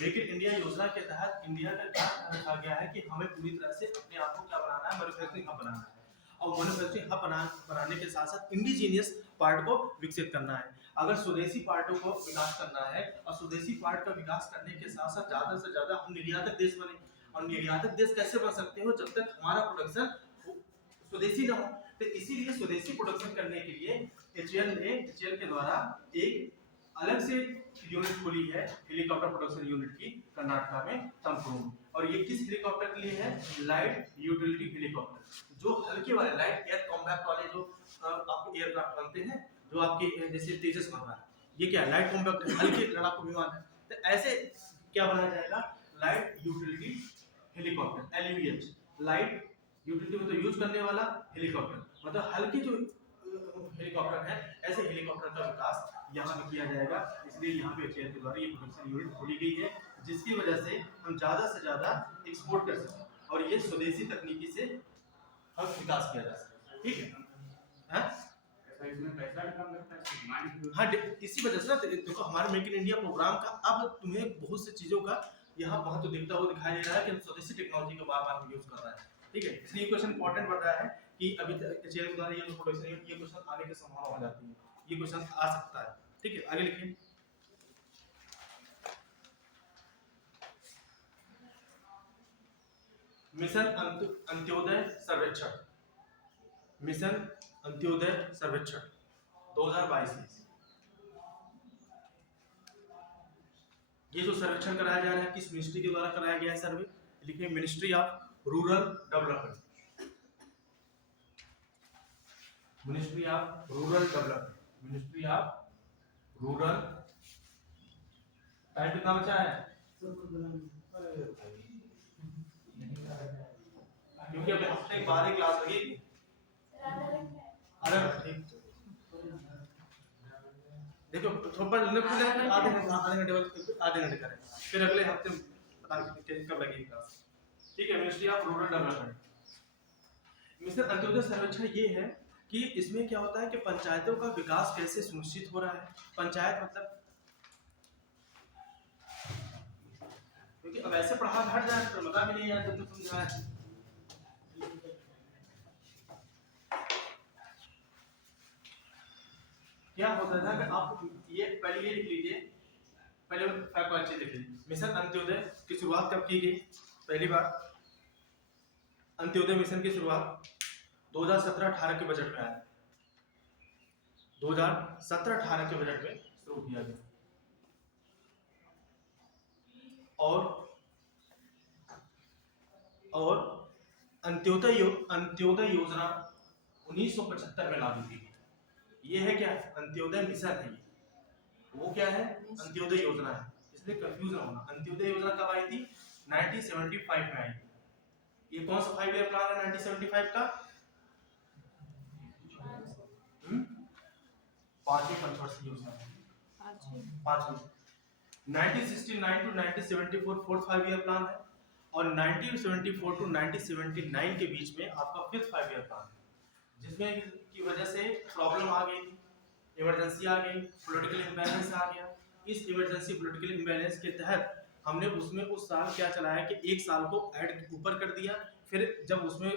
मेक इन इंडिया योजना के तहत इंडिया का क्या रखा गया है कि हमें पूरी तरह से अपने आप को क्या बनाना है? मैन्युफैक्चरिंग हब बनाना है। और मैन्युफैक्चरिंग हब बनाने के साथ साथ इंडिजीनियस पार्ट को विकसित करना है। अगर स्वदेशी पार्टों को विकास करना है और स्वदेशी पार्ट का विकास करने के साथ साथ ज्यादा से ज्यादा हम निर्यातक देश बने। और निर्यातक देश कैसे बन सकते हो? जब तक हमारा प्रोडक्शन स्वदेशी ना हो। तो इसीलिए स्वदेशी प्रोडक्शन करने के लिए एचएएल के द्वारा एक अलग से यूनिट खुली है, हेलीकॉप्टर प्रोडक्शन यूनिट की, कर्नाटक में तमकुरु में। और ये किस हेलीकॉप्टर के लिए है? लाइट यूटिलिटी हेलीकॉप्टर, जो हल्के वाले लाइट एयर कॉम्बैक्ट वाले जो आपके एयरक्राफ्ट बनते हैं, जो आपके जैसे तेजस बन रहा है, ये क्या लाइट कॉम्बैक्ट हल्के लड़ाकू विमान है। तो ऐसे क्या बनाया जाएगा? Light utility helicopter, LUH, light utility में तो यूज करने वाला हेलीकॉप्टर, मतलब हल्के जो हेलीकॉप्टर है, ऐसे हेलीकॉप्टर का विकास यहाँ पे किया जाएगा। इसलिए यहाँ पे एचएएल के द्वारा ये प्रोडक्शन यूनिट खोली गई है, जिसकी वजह से हम ज़्यादा से ज़्यादा एक्सपोर्ट कर सकें और ये स्वदेशी तकनीकी से हम विकास किया जा सके। ठीक है, इसमें पैसा भी कम लगता है। हाँ इसी वजह से ना देखो हमारे मेक इन इंडिया प्रोग्राम का अब तुम्हें बहुत सी चीजों का यहाँ महत्व दिखता हुआ दिखाई दे रहा है कि हम स्वदेशी टेक्नोलॉजी का बार बार यूज कर रहा है। ठीक है, इसलिए क्वेश्चन इंपॉर्टेंट बन रहा है कि अभी एचएएल के द्वारा ये जो प्रोडक्शन है ये क्वेश्चन आने की संभावना हो जाती है, ये क्वेश्चन आ सकता है। ठीक है, आगे लिखिए। मिशन अंत्योदय सर्वेक्षण, मिशन अंत्योदय सर्वेक्षण 2022 ये जो सर्वेक्षण कराया जा रहा है किस मिनिस्ट्री के द्वारा कराया गया है सर्वे, लिखिए ministry of rural development, ministry of rural development, ministry of rural. Time कितना बचा है? क्योंकि अभी हफ्ते के बाद ही क्लास लगेगी। अरे देखो थोड़ा आधे घंटे करें, फिर अगले हफ्ते पता नहीं कब लगेगी क्लास। ठीक है, ministry of rural development, mission Antyodaya सर्वेक्षण ये है कि इसमें क्या होता है कि पंचायतों का विकास कैसे सुनिश्चित हो रहा है। पंचायत मतलब क्योंकि अब ऐसे पढ़ा हट जाए तो मजा भी नहीं आया जब तक समझाया। क्या होता था कि आप ये पहले ये लिख लीजिए, पहले फैक्ट को अच्छे लिख लीजिए। मिशन अंत्योदय की शुरुआत कब की गई? पहली बार अंत्योदय मिशन की शुरुआत 2017-18 के बजट में आया, 2017-18 के बजट में शुरू किया गया। और अंत्योदय योजना 1975 में लागू की गई। ये है क्या? अंत्योदय मिशन है। वो क्या है? अंत्योदय योजना है, इसलिए कंफ्यूज ना होना। अंत्योदय योजना कब आई थी? 1975 में आई। ये कौन सा 5 ईयर प्लान है 1975 का? 5वीं पंचवर्षीय योजना, 5वीं। 1969 टू 1974 4th 5 ईयर प्लान है, और 1974 टू 1979 के बीच में आपका 5th 5 ईयर प्लान है, जिसमें की वजह से प्रॉब्लम आ गई, इमरजेंसी आ गई, पॉलिटिकल इम्बैलेंस आ गया। इस इमरजेंसी पॉलिटिकल इम्बैलेंस के तहत हमने उसमें उस साल क्या चलाया कि एक साल को ऐड ऊपर कर दिया। फिर जब उसमें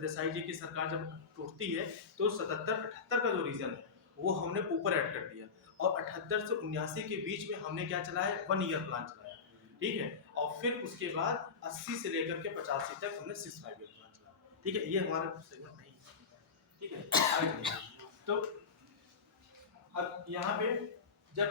देसाई जी की सरकार जब टूटती है तो 77-78 का जो रीजन है वो हमने ऊपर ऐड कर दिया, और 78 से 79 के बीच में हमने क्या चलाया? 1 ईयर प्लान चलाया। ठीक है, और फिर उसके बाद 80 से लेकर के 85 तक हमने 6 5 ईयर प्लान चलाया। ठीक है, ये हमारा सेगमेंट नहीं है। ठीक है, तो अब यहाँ पे जब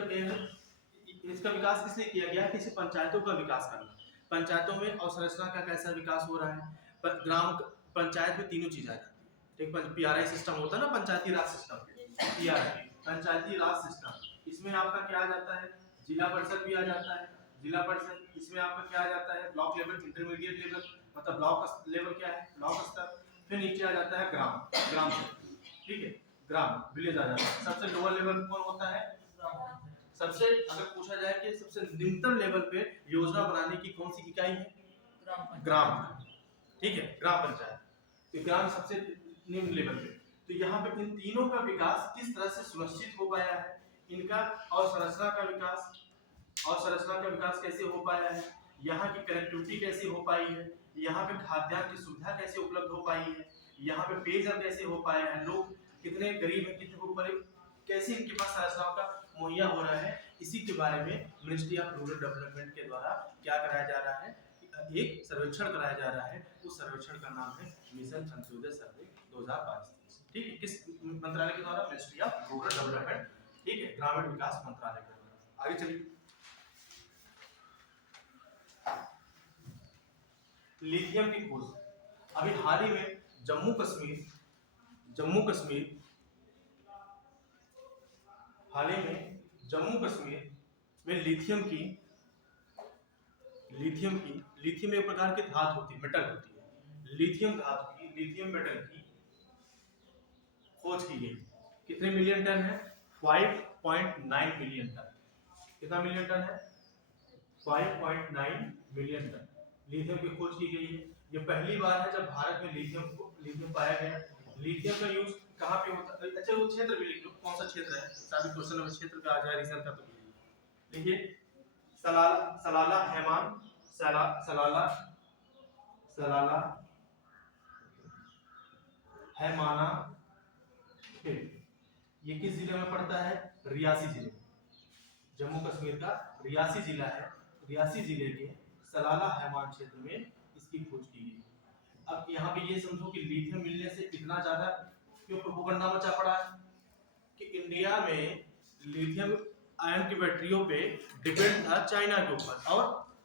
इसका विकास किसने किया गया? किसी पंचायतों का विकास करना। पंचायतों में अवसंरचना का कैसा विकास हो रहा है? ग्राम पंचायत में तीनों चीज आ जाती है। ठीक, पीआरआई सिस्टम होता है ना, पंचायती राज सिस्टम, पीआरआई पंचायती राज सिस्टम। इसमें आपका क्या आ जाता है? जिला परिषद भी आ जाता है। जिला परिषद इसमें आपका क्या आ जाता है? ब्लॉक लेवल, इंटरमीडिएट लेवल, मतलब ब्लॉक लेवल क्या है? ब्लॉक स्तर। फिर नीचे आ जाता है ग्राम स्तर। ठीक है, ग्राम विलेज आ जाता है। सबसे लोअर लेवल कौन होता है? सबसे अगर पूछा जाए कि सबसे निम्नतम लेवल पे योजना बनाने की कौन सी इकाई है? ग्राम। ठीक है, ग्राम पंचायत। तो ग्राम सबसे निम्न लेवल पे। तो यहाँ पे इन तीनों का विकास किस तरह से सुनिश्चित हो पाया है? इनका और संरचना का विकास कैसे हो पाया है? यहाँ की कनेक्टिविटी कैसे हो पाई है? यहाँ पे खाद्यान्न की सुविधा कैसे उपलब्ध हो पाई है? यहाँ पे पेयजल कैसे हो पाया है? लोग कितने गरीब हैं, कितने ऊपर, कैसे इनके पास संरचनाओं का मुहैया हो रहा है? इसी के बारे में मिनिस्ट्री ऑफ रूरल डेवलपमेंट के द्वारा क्या कराया जा रहा है? एक सर्वेक्षण कराया जा रहा है। उस सर्वेक्षण का नाम है मिशन अंत्योदय सर्वे 2022। ठीक है, किस मंत्रालय के द्वारा? Ministry of rural development. ठीक है, ग्रामीण विकास मंत्रालय के द्वारा। आगे चलिए, लिथियम की खोज। अभी हाल ही में जम्मू कश्मीर में लिथियम एक प्रकार की धातु होती है, मेटल होती है। लिथियम मेटल की खोज की गई। कितने मिलियन टन है? 5.9 मिलियन टन। कितना मिलियन टन है? 5.9 मिलियन टन लिथियम की खोज की गई है। ये पहली बार है जब भारत में लिथियम पाया गया। लिथियम का यूज कहाँ पे होता है? अच्छा वो क्षेत्र भी लिख लो, कौन सा क्षेत्र है, शायद क्वेश्चन में क्षेत्र पे आ जाए रीजन का। तो देखिए सलाला, सलाला हैमान, सलाला सलाला हैमाना फिर ये किस जिले में पड़ता है? रियासी जिले में। जम्मू कश्मीर का रियासी जिला है, रियासी जिले के सलाला हैमान क्षेत्र में इसकी खोज की गई। अब यहाँ पे ये समझो कि लिथियम मिलने से इतना ज्यादा क्यों प्रोपेगेंडा मचा पड़ा है कि इंडिया में लिथियम आयन की बैटरियों पे डिपेंड था चाइना के ऊपर और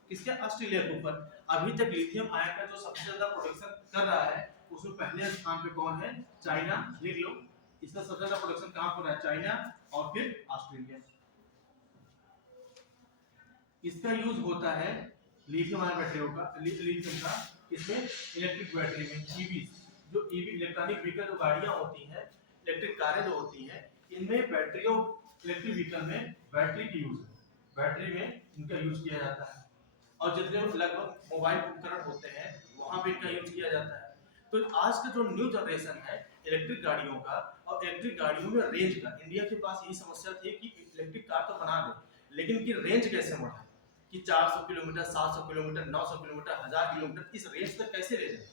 किसके? ऑस्ट्रेलिया के ऊपर। अभी तक लिथियम आयन का जो सबसे ज्यादा प्रोडक्शन कर रहा है उसमें पहले स्थान पे कौन है? चाइना। लिख लो, इसका सबसे ज्यादा प्रोडक्शन कहाँ पर है? चाइना और फिर ऑस्ट्रेलिया। इसका यूज होता है लिथियम आयन बैटरियों का, लिथियम का इसमें इलेक्ट्रिक बैटरी में, ईवी जो ईवी इलेक्ट्रॉनिक व्हीकल जो गाड़ियां होती हैं, इलेक्ट्रिक कारें जो होती हैं, इनमें बैटरियों इलेक्ट्रिक व्हीकल में बैटरी की यूज है, बैटरी में इनका यूज किया जाता है। और जितने लगभग मोबाइल उपकरण होते हैं वहां पे इनका यूज किया जाता है। तो आज का जो न्यू जनरेशन है इलेक्ट्रिक गाड़ियों का और इलेक्ट्रिक गाड़ियों में रेंज का, इंडिया के पास यही समस्या थी कि इलेक्ट्रिक कार तो बना दे लेकिन कि रेंज कैसे बढ़ाए कि 400 किलोमीटर, 700 किलोमीटर, 900 किलोमीटर, 1000 किलोमीटर इस रेंज तक कैसे ले जाए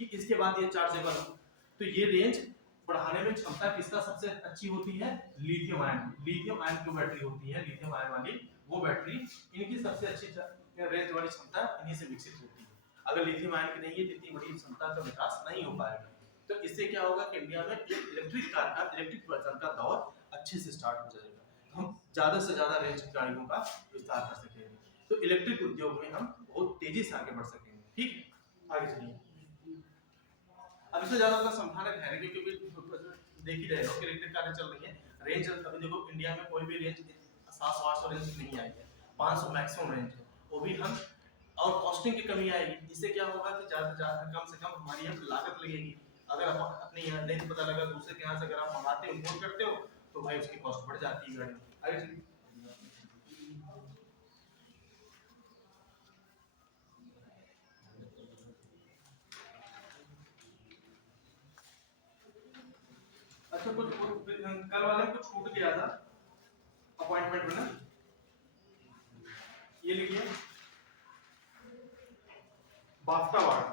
कि इसके बाद ये चार्जेबल हो। तो ये रेंज बढ़ाने में क्षमता किसका सबसे अच्छी होती है? Lithium ion. लिथियम आयन की बैटरी होती है, लिथियम आयन वाली वो बैटरी, इनकी सबसे अच्छी रेंज वाली क्षमता इन्हीं से विकसित होती है। अगर लिथियम आयन की नहीं है तो इतनी बड़ी क्षमता का विकास नहीं हो पाएगा। तो इससे क्या होगा कि इंडिया में इलेक्ट्रिक कार का, इलेक्ट्रिक वर्जन का दौर अच्छे से स्टार्ट हो जाएगा। हम ज्यादा से ज्यादा रेंज की गाड़ियों का विस्तार कर सकेंगे। तो इलेक्ट्रिक उद्योग में हम बहुत तेजी से आगे बढ़ सकेंगे। ठीक है, आगे चलिए। अब इससे ज्यादा अपना समझाने है क्योंकि देख ही रहे हो कि इलेक्ट्रिक कारें चल रही है। रेंज अभी देखो इंडिया में कोई भी रेंज 700-800 रेंज नहीं आई है, 500 मैक्सिमम रेंज है, वो भी हम और कॉस्टिंग की कमी आएगी। इससे क्या होगा कि ज्यादा से ज्यादा कम से कम हमारी यहाँ लागत लगेगी। अगर आप अपने यहाँ नहीं पता लगा दूसरे के यहाँ से अगर आप मंगाते हो, इम्पोर्ट करते हो तो भाई उसकी कॉस्ट बढ़ जाती है गाड़ी। आगे चलिए। अच्छा कुछ कल वाले कुछ छूट गया था अपॉइंटमेंट में ना, ये लिखिए बाफ्टा अवार्ड।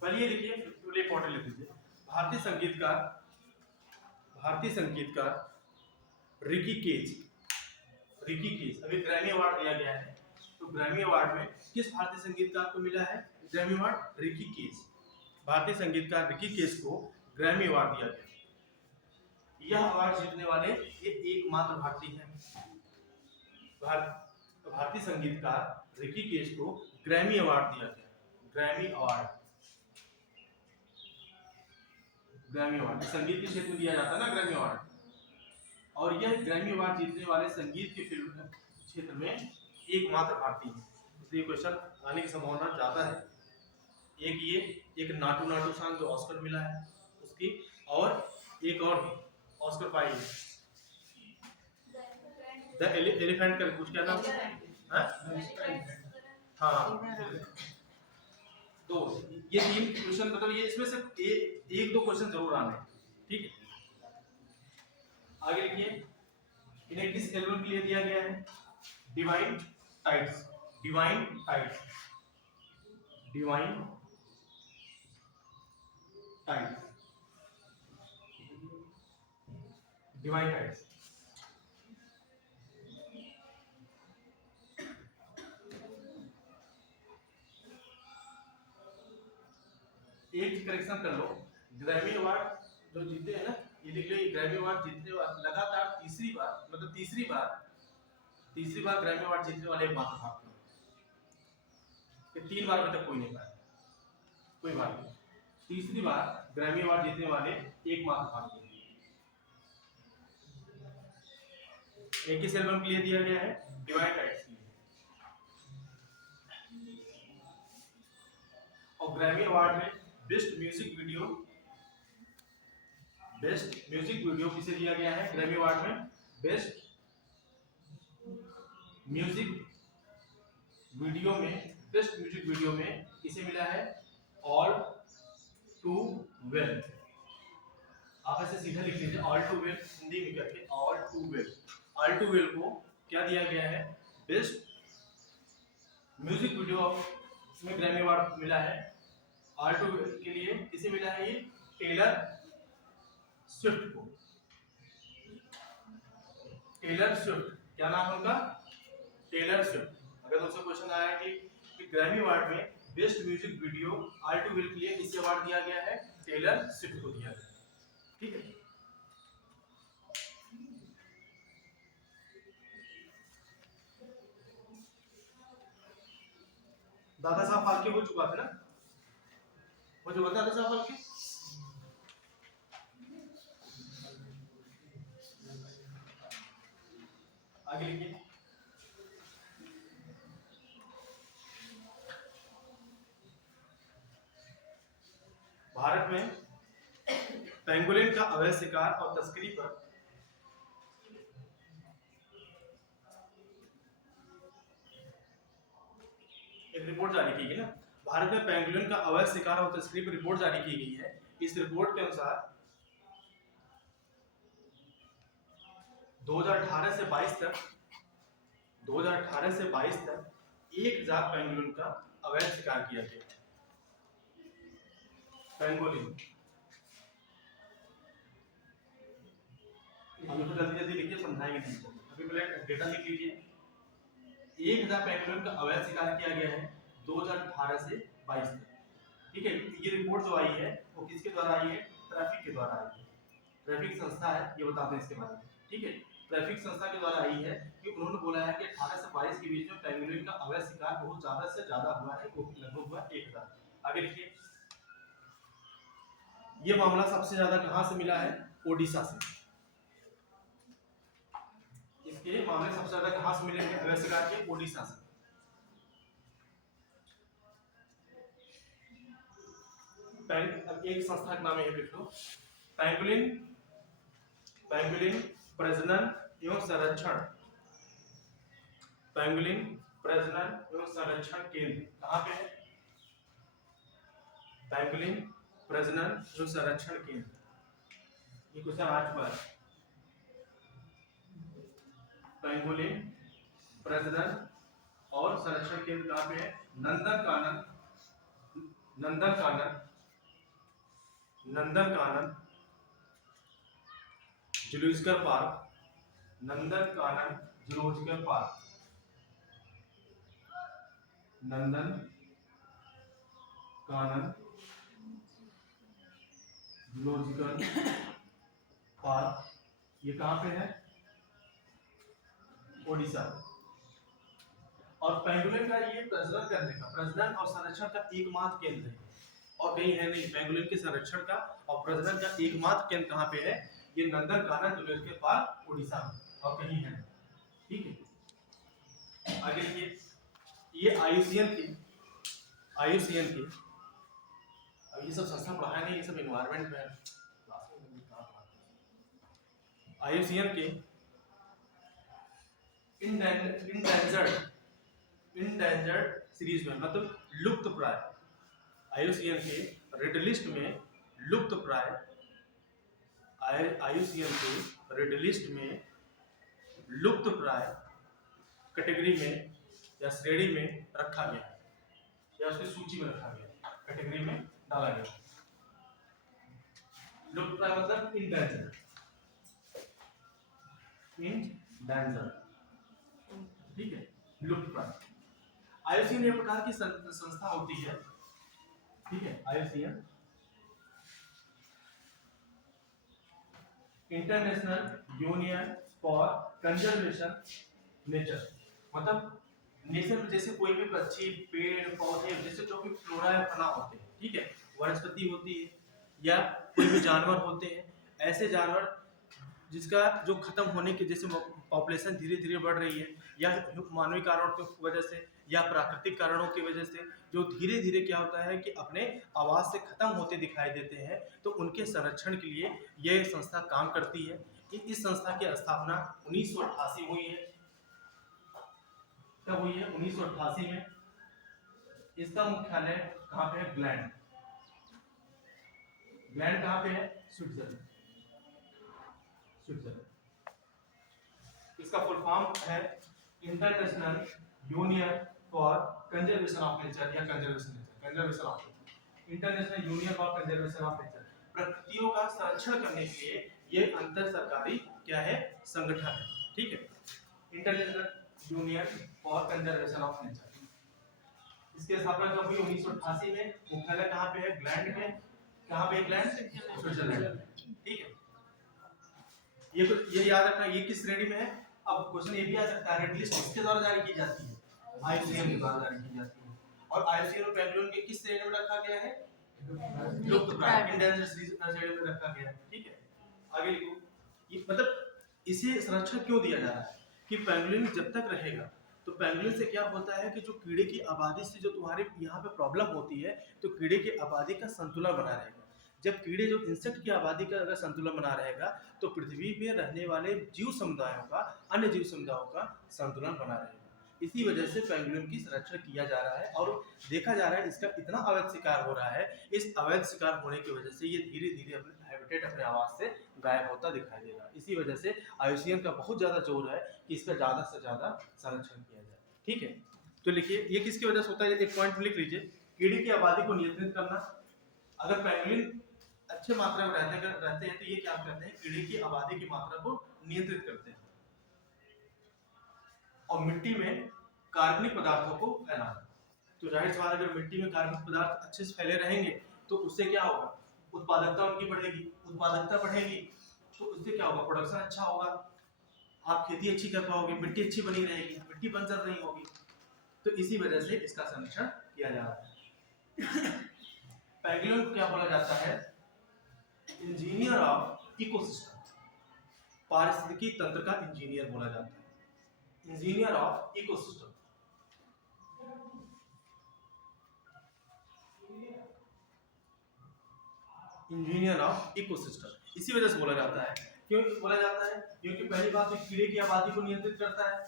पहले ये लिखिए, फिर इंपॉर्टेंट लिख दीजिए। भारतीय संगीतकार रिकी केज, रिकी केज अभी ग्रैमी अवार्ड दिया गया है। तो ग्रैमी अवार्ड में किस भारतीय संगीतकार को मिला है ग्रैमी अवार्ड? रिकी केज। भारतीय संगीतकार रिकी केज को ग्रैमी अवार्ड दिया गया। यह अवार्ड जीतने वाले ये एकमात्र भारतीय हैं। भारतीय संगीतकार रिकी केज को ग्रैमी अवार्ड दिया गया। ग्रैमी अवार्ड, ग्रैमी अवार्ड संगीत के क्षेत्र में दिया जाता है ना, ग्रैमी अवार्ड। और यह ग्रैमी अवार्ड जीतने वाले संगीत के फिल्म क्षेत्र में एकमात्र भारतीय है। इसलिए क्वेश्चन आने की संभावना ज्यादा है। एक ये, एक नाटू नाटू सॉन्ग जो ऑस्कर मिला है उसकी, और एक और ऑस्कर पाई है द एलिफेंट का कुछ क्या नाम है? हाँ, तो ये 3 क्वेश्चन मतलब ये इसमें से एक दो क्वेश्चन जरूर आने हैं। ठीक है, आगे लिखिए। इन्हें किस एल्बम के लिए दिया गया है? Divine tides, divine tides, divine tides, divine tides. एक करेक्शन कर लो, ग्रैमी अवार्ड जो जीते हैं ना, ये लिख लो, ये ग्रैमी अवार्ड जीतने वाले लगातार तीसरी बार, मतलब तीसरी बार ग्रैमी अवार्ड जीतने वाले एकमात्र भारतीय हैं। 3 बार में तक कोई नहीं पाया, कोई बात नहीं। तीसरी बार ग्रैमी अवार्ड जीतने वाले एकमात्र भारतीय हैं। एक किस एल्बम के लिए दिया गया है? डिवाइन टाइड्स के लिए। और ग्रैमी अवार्ड में बेस्ट म्यूजिक वीडियो किसे दिया गया है? ग्रैमी अवार्ड में बेस्ट म्यूजिक वीडियो में किसे मिला है? ऑल टू वेल, आप ऐसे सीधा लिख लीजिए ऑल टू वेल, हिंदी में करके all too well. All too well को क्या दिया गया है, बेस्ट म्यूजिक वीडियो इसमें ग्रैमी अवार्ड मिला है। ऑल टू वेल के लिए किसे मिला है, ये टेलर स्विफ्ट को। टेलर स्विफ्ट, क्या नाम है उनका, टेलर स्विफ्ट। अगर तुमसे क्वेश्चन आया कि ग्रैमी अवार्ड में best music video all too well के लिए किसे अवार्ड दिया गया है, टेलर स्विफ्ट को दिया गया, ठीक है। दादा साहब फाल्के हो चुका था ना, हो चुका था दादा साहब फाल्के। आगे लिखिए। भारत में पेंगोलिन का अवैध शिकार और तस्करी पर एक रिपोर्ट जारी की गई ना। भारत में पेंगोलिन का अवैध शिकार और तस्करी पर रिपोर्ट जारी की गई है। इस रिपोर्ट के अनुसार 2018 से 22 तक 1000 पेंगोलिन का अवैध शिकार किया गया। पेंगोलिन अभी तो जल्दी जल्दी लिखिए, समझाएंगे नहीं। अभी पहले डेटा लिख लीजिए। 1000 पेंगोलिन का अवैध शिकार किया गया है 2018 से 22 तक, ठीक है। ये रिपोर्ट जो आई है वो किसके द्वारा आई है, ट्रैफिक के द्वारा आई है। ट्रैफिक संस्था है, ये बताते हैं इसके बारे में, ठीक है। ट्रैफिक संस्था के द्वारा आई है कि उन्होंने बोला है कि 18 से 22 के बीच में पेंगोलिन का अवैध शिकार बहुत ज्यादा से ज्यादा हुआ है, वो लगभग हुआ 1000। आगे लिखिए। ये मामला सबसे ज्यादा कहां से मिला है, ओडिशा से। इसके मामले सबसे ज्यादा कहां से मिले हैं अवैध शिकार के, ओडिशा से। अब एक संस्था का नाम है, लिख लो, पेंगोलिन प्रजनन एवं संरक्षण, पेंगोलिन प्रजनन एवं संरक्षण केंद्र कहां पे है, पेंगोलिन प्रजनन एवं संरक्षण केंद्र। ये क्वेश्चन आ चुका है। पेंगोलिन प्रजनन और संरक्षण केंद्र कहां पे है, Nandankanan zoological park, Nandankanan zoological park, Nandankanan zoological park, ये कहां पे है, ओडिशा। और पेंगोलिन का ये प्रजनन और संरक्षण का एकमात्र केंद्र है, और कहीं है नहीं। पेंगोलिन के संरक्षण का और प्रजनन का एकमात्र केंद्र कहां पे है, ये नंदनकानन जूलॉजिकल पार्क, ओडिशा में, और कहीं है, ठीक है। आगे देखिए। ये आईयूसीएन की अब ये सब संस्था पढ़ाया नहीं, ये सब एनवायरनमेंट में आईयूसीएन के इंडेंजर्ड सीरीज में, मतलब लुप्त प्राय, आईयूसीएन के रेड लिस्ट में लुप्त प्राय, आईयूसीएन के रेड लिस्ट में लुप्त प्राय कैटेगरी में या श्रेणी में रखा गया है, या उसकी सूची में रखा गया, कैटेगरी में डाला गया। लुप्त प्राय मतलब इंडेंजर्ड, ठीक है, लुप्त प्राय। आईयूसीएन एक प्रकार की संस्था होती है, ठीक है। IUCN international union for conservation nature, मतलब नेचर में जैसे कोई भी पक्षी, पेड़ पौधे, जैसे जो भी फ्लोरा या फना होते हैं, ठीक है, वनस्पति होती है या कोई भी जानवर होते हैं, ऐसे जानवर जिसका जो खत्म होने की, जैसे पॉपुलेशन धीरे धीरे बढ़ रही है, या मानवीय कारणों की वजह से या प्राकृतिक कारणों की वजह से जो धीरे धीरे क्या होता है कि अपने आवाज से खत्म होते दिखाई देते हैं, तो उनके संरक्षण के लिए यह संस्था काम करती है। इस संस्था की स्थापना 1988 हुई है। कब हुई है, 1988 में। इसका मुख्यालय कहाँ पे है, ग्लैंड कहाँ पे है, स्विट्जरलैंड। स्विट्जरलैंड। इसका फुल फॉर्म है international union for conservation of nature या conservation of nature, international union for conservation of nature. प्रकृतियों का संरक्षण करने के लिए ये अंतर सरकारी क्या है, संगठन है, ठीक है, international union for conservation of nature. इसकी स्थापना कब हुई? 1988 में। मुख्यालय कहाँ पे है? ग्लैंड में। कहाँ पे? ग्लैंड, स्विट्जरलैंड, ठीक है। ये याद रखना, ये किस श्रेणी में है? अब क्वेश्चन ये भी आ सकता है, रेड लिस्ट किसके द्वारा जारी की जाती है? आईयूसीएन के द्वारा जारी की जाती है। और आईयूसीएन और पेंगुइन के किस श्रेणी में रखा गया है? लुप्तप्राय, इंडेंजर्ड श्रेणी में रखा गया है, ठीक है। आगे लिखो, ये मतलब इसे संरक्षण क्यों दिया जा रहा है कि पेंगुइन जब तक रहेगा तो पेंगुइन से क्या होता है कि जो कीड़े की आबादी से जो तुम्हारे यहाँ पे प्रॉब्लम होती है, तो कीड़े की आबादी का संतुलन बना रहेगा। जब कीड़े जो इंसेक्ट की आबादी का अगर संतुलन बना रहेगा तो पृथ्वी पे रहने वाले जीव समुदायों का, अन्य जीव समुदायों का संतुलन बना रहेगा। इसी वजह से पेंगुइन की संरक्षण किया जा रहा है और देखा जा रहा है इसका इतना अवैध शिकार हो रहा है। इस अवैध शिकार होने की वजह से ये धीरे धीरे अपने हैबिटेट, अपने आवास से गायब होता दिखाई देगा। इसी वजह से आईयूसीएन का बहुत ज्यादा जोर है कि इसका ज्यादा से ज्यादा संरक्षण किया जाए, ठीक है। तो लिखिए, ये किसकी वजह से होता है? एक पॉइंट लिख लीजिए, कीड़े की आबादी को नियंत्रित करना। अगर पेंगुइन अच्छे मात्रा में रहते हैं तो ये क्या करते हैं? कीड़े की आबादी की मात्रा को नियंत्रित करते हैं। और मिट्टी में कार्बनिक पदार्थों को फैलाना। तो जाहिर सी बात है, अगर मिट्टी में कार्बनिक पदार्थ अच्छे से फैले रहेंगे तो उससे क्या होगा? उत्पादकता उनकी बढ़ेगी। उत्पादकता बढ़ेगी तो उससे क्या होगा? प्रोडक्शन अच्छा होगा, आप खेती अच्छी कर पाओगे, मिट्टी अच्छी बनी रहेगी, मिट्टी बंजर नहीं होगी। तो इसी वजह से इसका संरक्षण किया जा रहा है। पेंगुइन को क्या बोला जाता है? इंजीनियर ऑफ इकोसिस्टम, पारिस्थितिकी तंत्र का इंजीनियर बोला जाता है, engineer of ecosystem. Engineer of ecosystem इसी वजह से बोला जाता है। क्यों बोला जाता है? क्योंकि पहली बात तो कीड़े की आबादी को नियंत्रित करता है।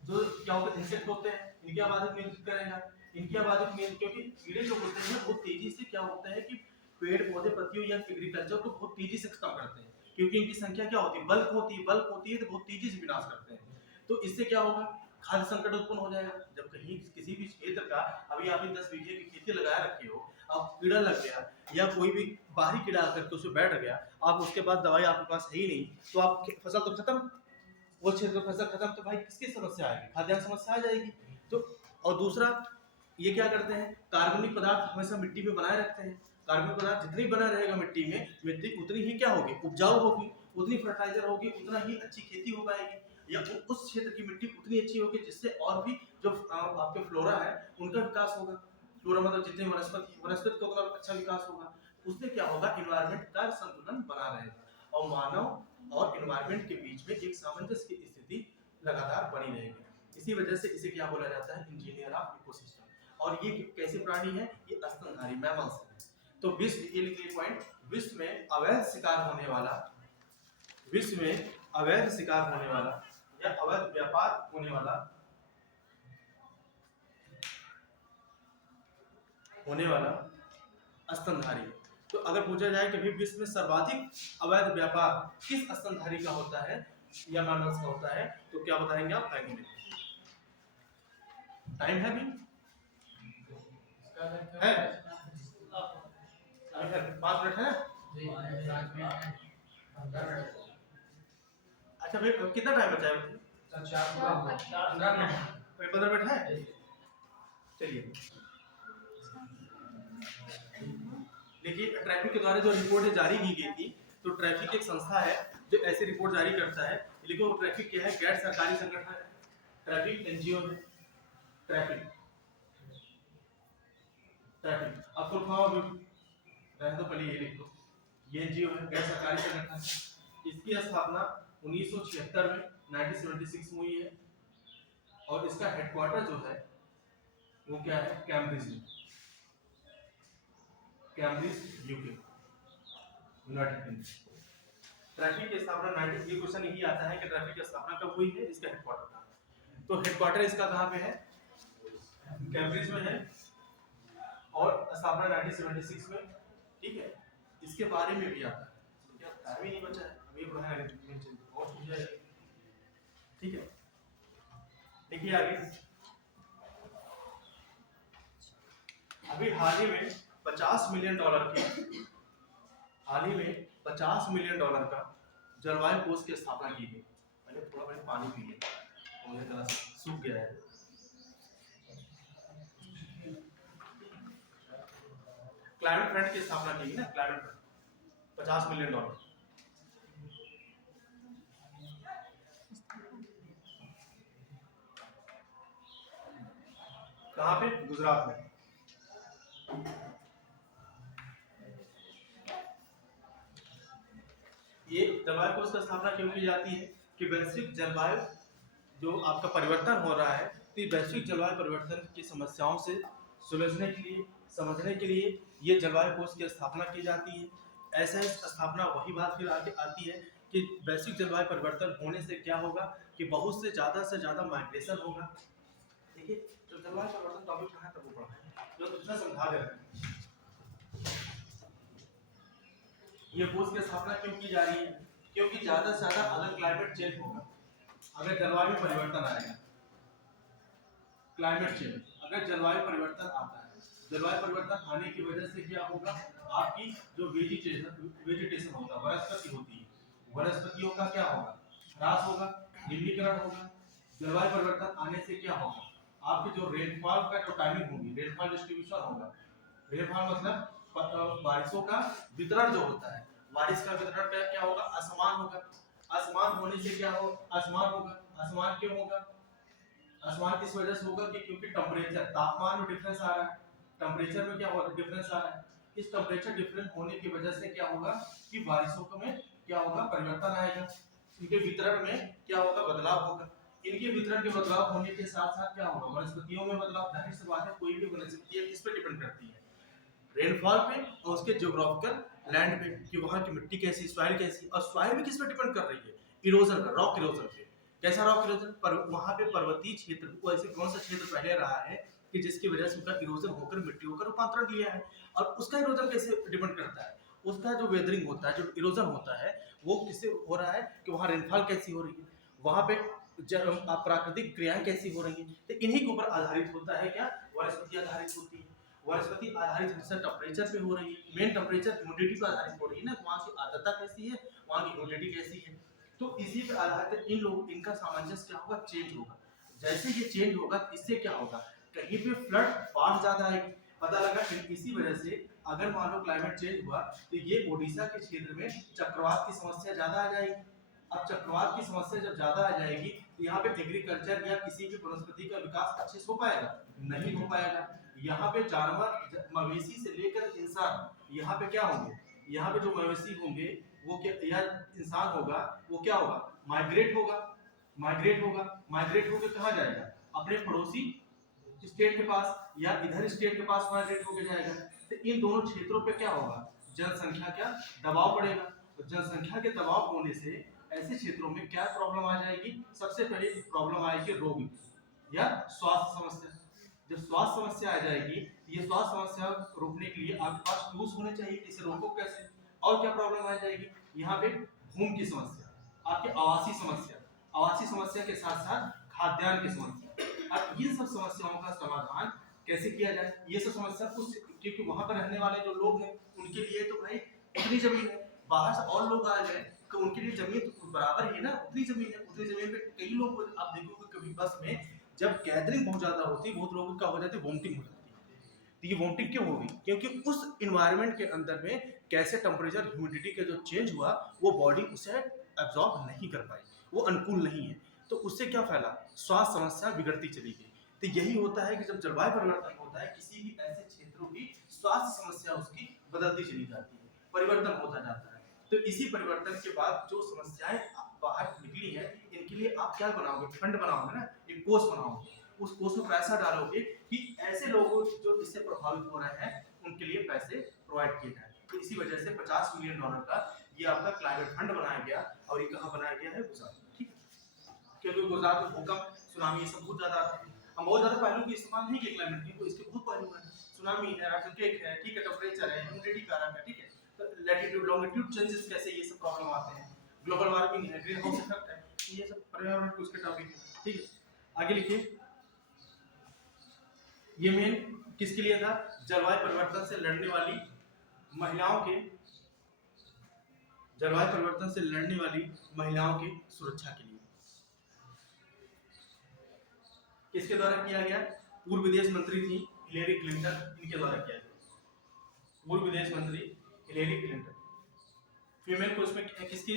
जो क्या होता है? इंसेक्ट होते हैं, इनकी आबादी को नियंत्रित करेगा। इनकी आबादी को नियंत्रित, क्योंकि कीड़े जो होते हैं बहुत तेजी से क्या होता है कि पेड़ पौधे, पत्तियों या एग्रीकल्चर को बहुत तेजी से खत्म करते हैं। क्योंकि इनकी संख्या क्या होती है? बल्क होती है तो बहुत तेजी से विनाश करते हैं। तो इससे क्या होगा? खाद्य संकट उत्पन्न हो जाएगा। जब कहीं किसी भी क्षेत्र का, अभी आपने 10 बीघे की खेती लगाए रखी हो, अब कीड़ा लग गया या कोई भी बाहरी कीड़ा आकर के उसमें बैठ गया, आप उसके बाद दवाई आपके पास है ही नहीं, तो आप फसल तो खत्म, वो क्षेत्र फसल खत्म, तो भाई किसकी समस्या आएगी? खाद्यान्न समस्या आ जाएगी। तो और दूसरा ये क्या करते हैं? कार्बनिक पदार्थ हमेशा मिट्टी में बनाए रखते हैं। कार्बनिक पदार्थ जितनी बना रहेगा मिट्टी में, मिट्टी उतनी ही क्या होगी? उपजाऊ होगी, उतनी फर्टिलाइजर होगी, उतना ही अच्छी खेती हो पाएगी, या उस क्षेत्र की मिट्टी उतनी अच्छी होगी जिससे और भी जो आपके फ्लोरा है उनका विकास होगा। फ्लोरा मतलब जितने वनस्पति का उतना अच्छा विकास होगा। उससे क्या होगा? एनवायरनमेंट का संतुलन बना रहेगा और मानव और एनवायरनमेंट के बीच में एक सामंजस्य की स्थिति लगातार बनी रहेगी। इसी वजह से इसे क्या बोला जाता है? Engineer of ecosystem. और ये कैसे प्राणी है? ये स्तनधारी मैमल्स है। तो विश्व, ये लिखिए पॉइंट, विश्व में अवैध शिकार होने वाला, विश्व में अवैध शिकार होने वाला या अवैध व्यापार होने वाला स्तनधारी। तो अगर पूछा जाए कि विश्व में सर्वाधिक अवैध व्यापार किस स्तनधारी का होता है या मैमल्स का होता है, तो क्या बताएंगे आप? पेंगुइन। टाइम है भी है 5 मिनट है। अच्छा भाई, कितना टाइम बचा है? 15 मिनट है। चलिए देखिए, ट्रैफिक के द्वारा जो रिपोर्ट जारी की गई थी, तो ट्रैफिक एक संस्था है जो ऐसी रिपोर्ट जारी करता है। लेकिन वो ट्रैफिक क्या है? गैर सरकारी संगठन है, ट्रैफिक एनजीओ है। ट्रैफिक अब फुल फॉर्म रहने दो, पहले ये लिख लो, ये एनजीओ है, गैर सरकारी संगठन। इसकी स्थापना 1976 में 1976 में हुई है और इसका हेडक्वार्टर जो है वो क्या है? कैम्ब्रिज में, Cambridge UK, United kingdom. Traffic की स्थापना ये क्वेश्चन यही आता है कि ट्रैफिक की स्थापना कब हुई है, इसका हेडक्वार्टर कहाँ है। तो हेडक्वार्टर इसका कहाँ पे है? कैम्ब्रिज में है और स्थापना 1976 में, ठीक है। इसके बारे में भी आता है, क्या टाइम ही नहीं बचा है। ये बढ़ाया मेंशन और हो जाएगा। ठीक है, देखिए आगे। अभी हाल ही में 50 मिलियन डॉलर की हाल ही में 50 मिलियन डॉलर का जलवायु कोष की स्थापना की गई। मैंने थोड़ा मैंने पानी पी लिया, मुझे गला सूख गया है। क्लाइमेट फंड की स्थापना की गई ना, क्लाइमेट फंड 50 मिलियन डॉलर। कहाँ पे? गुजरात में। ये जलवायु कोष की स्थापना क्यों की जाती है कि वैश्विक जलवायु जो आपका परिवर्तन हो रहा है, तो वैश्विक जलवायु परिवर्तन की समस्याओं से सुलझने के लिए, समझने के लिए ये जलवायु कोष की स्थापना की जाती है। ऐसा स्थापना वही बात फिर आगे आती है कि वैश्विक जलवायु परिवर्तन होने से क्या होगा कि बहुत से ज़्यादा माइग्रेशन होगा। देखिए, जो जलवायु परिवर्तन टॉपिक कहाँ तक वो पढ़ा है, जो इतना समझा दे रहे हैं। ये कोष की स्थापना क्यों की जा रही है? क्योंकि ज़्यादा से ज़्यादा अगर क्लाइमेट चेंज होगा, अगर जलवायु में परिवर्तन आएगा, क्लाइमेट चेंज, अगर जलवायु परिवर्तन आता है, जलवायु परिवर्तन आने की वजह से क्या होगा, आपकी जो वेजिटेशन होता है, वनस्पति होती है, वनस्पतियों का क्या होगा, ह्रास होगा, निम्नीकरण होगा। जलवायु परिवर्तन आने से क्या होगा, आपकी जो रेनफॉल का जो टाइमिंग होगी, रेनफॉल डिस्ट्रीब्यूशन होगा। रेनफॉल मतलब बारिशों का वितरण जो होता है, बारिश का वितरण क्या होगा, असमान होगा। असमान होने से क्या हो, असमान होगा। असमान क्यों होगा? असमान किस वजह से होगा कि क्योंकि टेम्परेचर, तापमान में डिफरेंस आ रहा है, टेम्परेचर में क्या हो रहा है, डिफरेंस आ रहा है। इस टेम्परेचर डिफरेंस होने की वजह से क्या होगा कि बारिशों में क्या होगा, परिवर्तन आएगा। इनके वितरण में क्या होगा, बदलाव होगा। इनके वितरण के बदलाव होने के साथ साथ क्या होगा, वनस्पतियों में बदलाव। जाहिर सी बात है, कोई भी वनस्पति किस पे डिपेंड करती है, रेनफॉल पे और उसके ज्योग्राफिकल लैंड पे, कि वहाँ की मिट्टी कैसी, सॉइल कैसी। और सॉइल भी किस पे डिपेंड कर रही है, इरोजन पर, रॉक इरोजन पे। कैसा रॉक इरोजन? पर वहाँ पे पर्वतीय क्षेत्र को ऐसे कौन सा क्षेत्र पहले रहा है कि जिसकी वजह से उसका इरोजन होकर मिट्टियों का रूपांतरण लिया है। और उसका इरोजन कैसे डिपेंड करता है, उसका जो वेदरिंग होता है, जो इरोजन होता है, वो किससे हो रहा है कि वहाँ रेनफॉल कैसी हो रही है, वहाँ पे प्राकृतिक क्रियाएं कैसी हो रही हैं। तो इन्हीं के ऊपर आधारित होता है क्या, वनस्पति आधारित होती है। वनस्पति आधारित हमेशा टेम्परेचर पे हो रही है, मेन टेम्परेचर ह्यूमिडिटी पर आधारित हो रही है ना, वहाँ की आर्द्रता कैसी है, वहाँ की ह्यूमिडिटी कैसी है। तो इसी पे आधारित इन लोग, इनका सामंजस्य क्या होगा, चेंज होगा। जैसे ये चेंज होगा, इससे क्या होगा, कहीं पे फ्लड, बाढ़ ज्यादा आएगी। पता लगा इसी वजह से अगर मान लो क्लाइमेट चेंज हुआ तो ये ओडिशा के क्षेत्र में चक्रवात की समस्या ज्यादा आ जाएगी। अब चक्रवात की समस्या जब ज्यादा आ जाएगी तो यहाँ पे एग्रीकल्चर या किसी भी वनस्पति का विकास अच्छे से हो पाएगा, नहीं हो पाएगा। यहाँ पे जानवर, मवेशी से लेकर इंसान यहाँ पे क्या होंगे, यहाँ पे जो मवेशी होंगे वो क्या, या इंसान होगा, वो क्या होगा, माइग्रेट होगा। माइग्रेट होगा, माइग्रेट होकर कहाँ जाएगा, अपने पड़ोसी स्टेट के पास या इधर स्टेट के पास माइग्रेट होकर जाएगा। तो इन दोनों क्षेत्रों पे क्या होगा, जनसंख्या क्या दबाव पड़ेगा। तो जनसंख्या के दबाव होने से ऐसे क्षेत्रों में क्या प्रॉब्लम आ जाएगी, सबसे पहले प्रॉब्लम आएगी रोग या स्वास्थ्य समस्या। जब स्वास्थ्य समस्या आ जाएगी, ये स्वास्थ्य समस्या रोकने के लिए आपके पास टूल्स होने चाहिए, इसे रोको कैसे। और क्या प्रॉब्लम आ जाएगी, यहाँ पे भूमि की समस्या, आपके आवासीय समस्या, आवासीय समस्या के साथ साथ खाद्यान्न की समस्या। अब ये सब समस्याओं का समाधान कैसे किया जाए, ये सब समस्या कुछ, क्योंकि वहां पर रहने वाले जो लोग हैं उनके लिए तो भाई उतनी जमीन है, बाहर से और लोग आ गए तो उनके लिए जमीन तो बराबर ही ना, उतनी जमीन है, उतनी जमीन पे कई लोग, आप देखोगे कभी बस में जब गैदरिंग बहुत ज्यादा होती है, बहुत लोगों का हो जाती है, वोमिटिंग हो जाती है। तो ये वोमिटिंग क्यों होगी, क्योंकि उस इन्वायरमेंट के अंदर में कैसे टेम्परेचर, ह्यूमिडिटी का जो चेंज हुआ, वो बॉडी उसे एब्जॉर्ब नहीं कर पाई, वो अनुकूल नहीं है। तो उससे क्या फैला, स्वास्थ्य समस्या बिगड़ती चली गई। तो यही होता है कि जब जलवायु परिवर्तन होता है, किसी भी ऐसे क्षेत्रों की स्वास्थ्य समस्या उसकी बदलती चली जाती है, परिवर्तन होता जाता है। तो इसी परिवर्तन के बाद जो समस्याएं बाहर निकली है, इनके लिए आप क्या बनाओगे, फंड बनाओगे ना, एक कोष बनाओगे, उस कोष में पैसा डालोगे कि ऐसे लोगों जो इससे प्रभावित हो रहे हैं उनके लिए पैसे प्रोवाइड किए जाए। तो इसी वजह से 50 मिलियन डॉलर का ये आपका क्लाइमेट फंड बनाया गया, और ये कहाँ बनाया गया है, गुजरात में। ठीक है, क्योंकि गुजरात में भूकंप, सुनामी ये सब बहुत ज्यादा आते हैं। हम बहुत ज्यादा पहलू की इस्तेमाल नहीं किए क्लाइमेट की, तो इसके बहुत पहलू है, सुनामी है, अर्थक्वेक है, ठीक है, टेम्परेचर है, ह्यूमिडिटी कारक है, ठीक है, तो लैटिट्यूड लॉन्गिट्यूड चेंजेस कैसे ये सब प्रॉब्लम आते हैं, ग्लोबल वार्मिंग है, ग्रीन हाउस इफेक्ट है, ये सब पर्यावरण के उसके टॉपिक है। ठीक है, आगे लिखिए। ये मेन किसके लिए था? जलवायु परिवर्तन से लड़ने वाली महिलाओं के, जलवायु परिवर्तन से लड़ने वाली महिलाओं की सुरक्षा के लिए। किसके द्वारा किया गया? पूर्व विदेश मंत्री थी हिलेरी क्लिंटन, इनके द्वारा किया गया। पूर्व विदेश मंत्री हिलेरी क्लिंटन। फीमेल को इसमें किसकी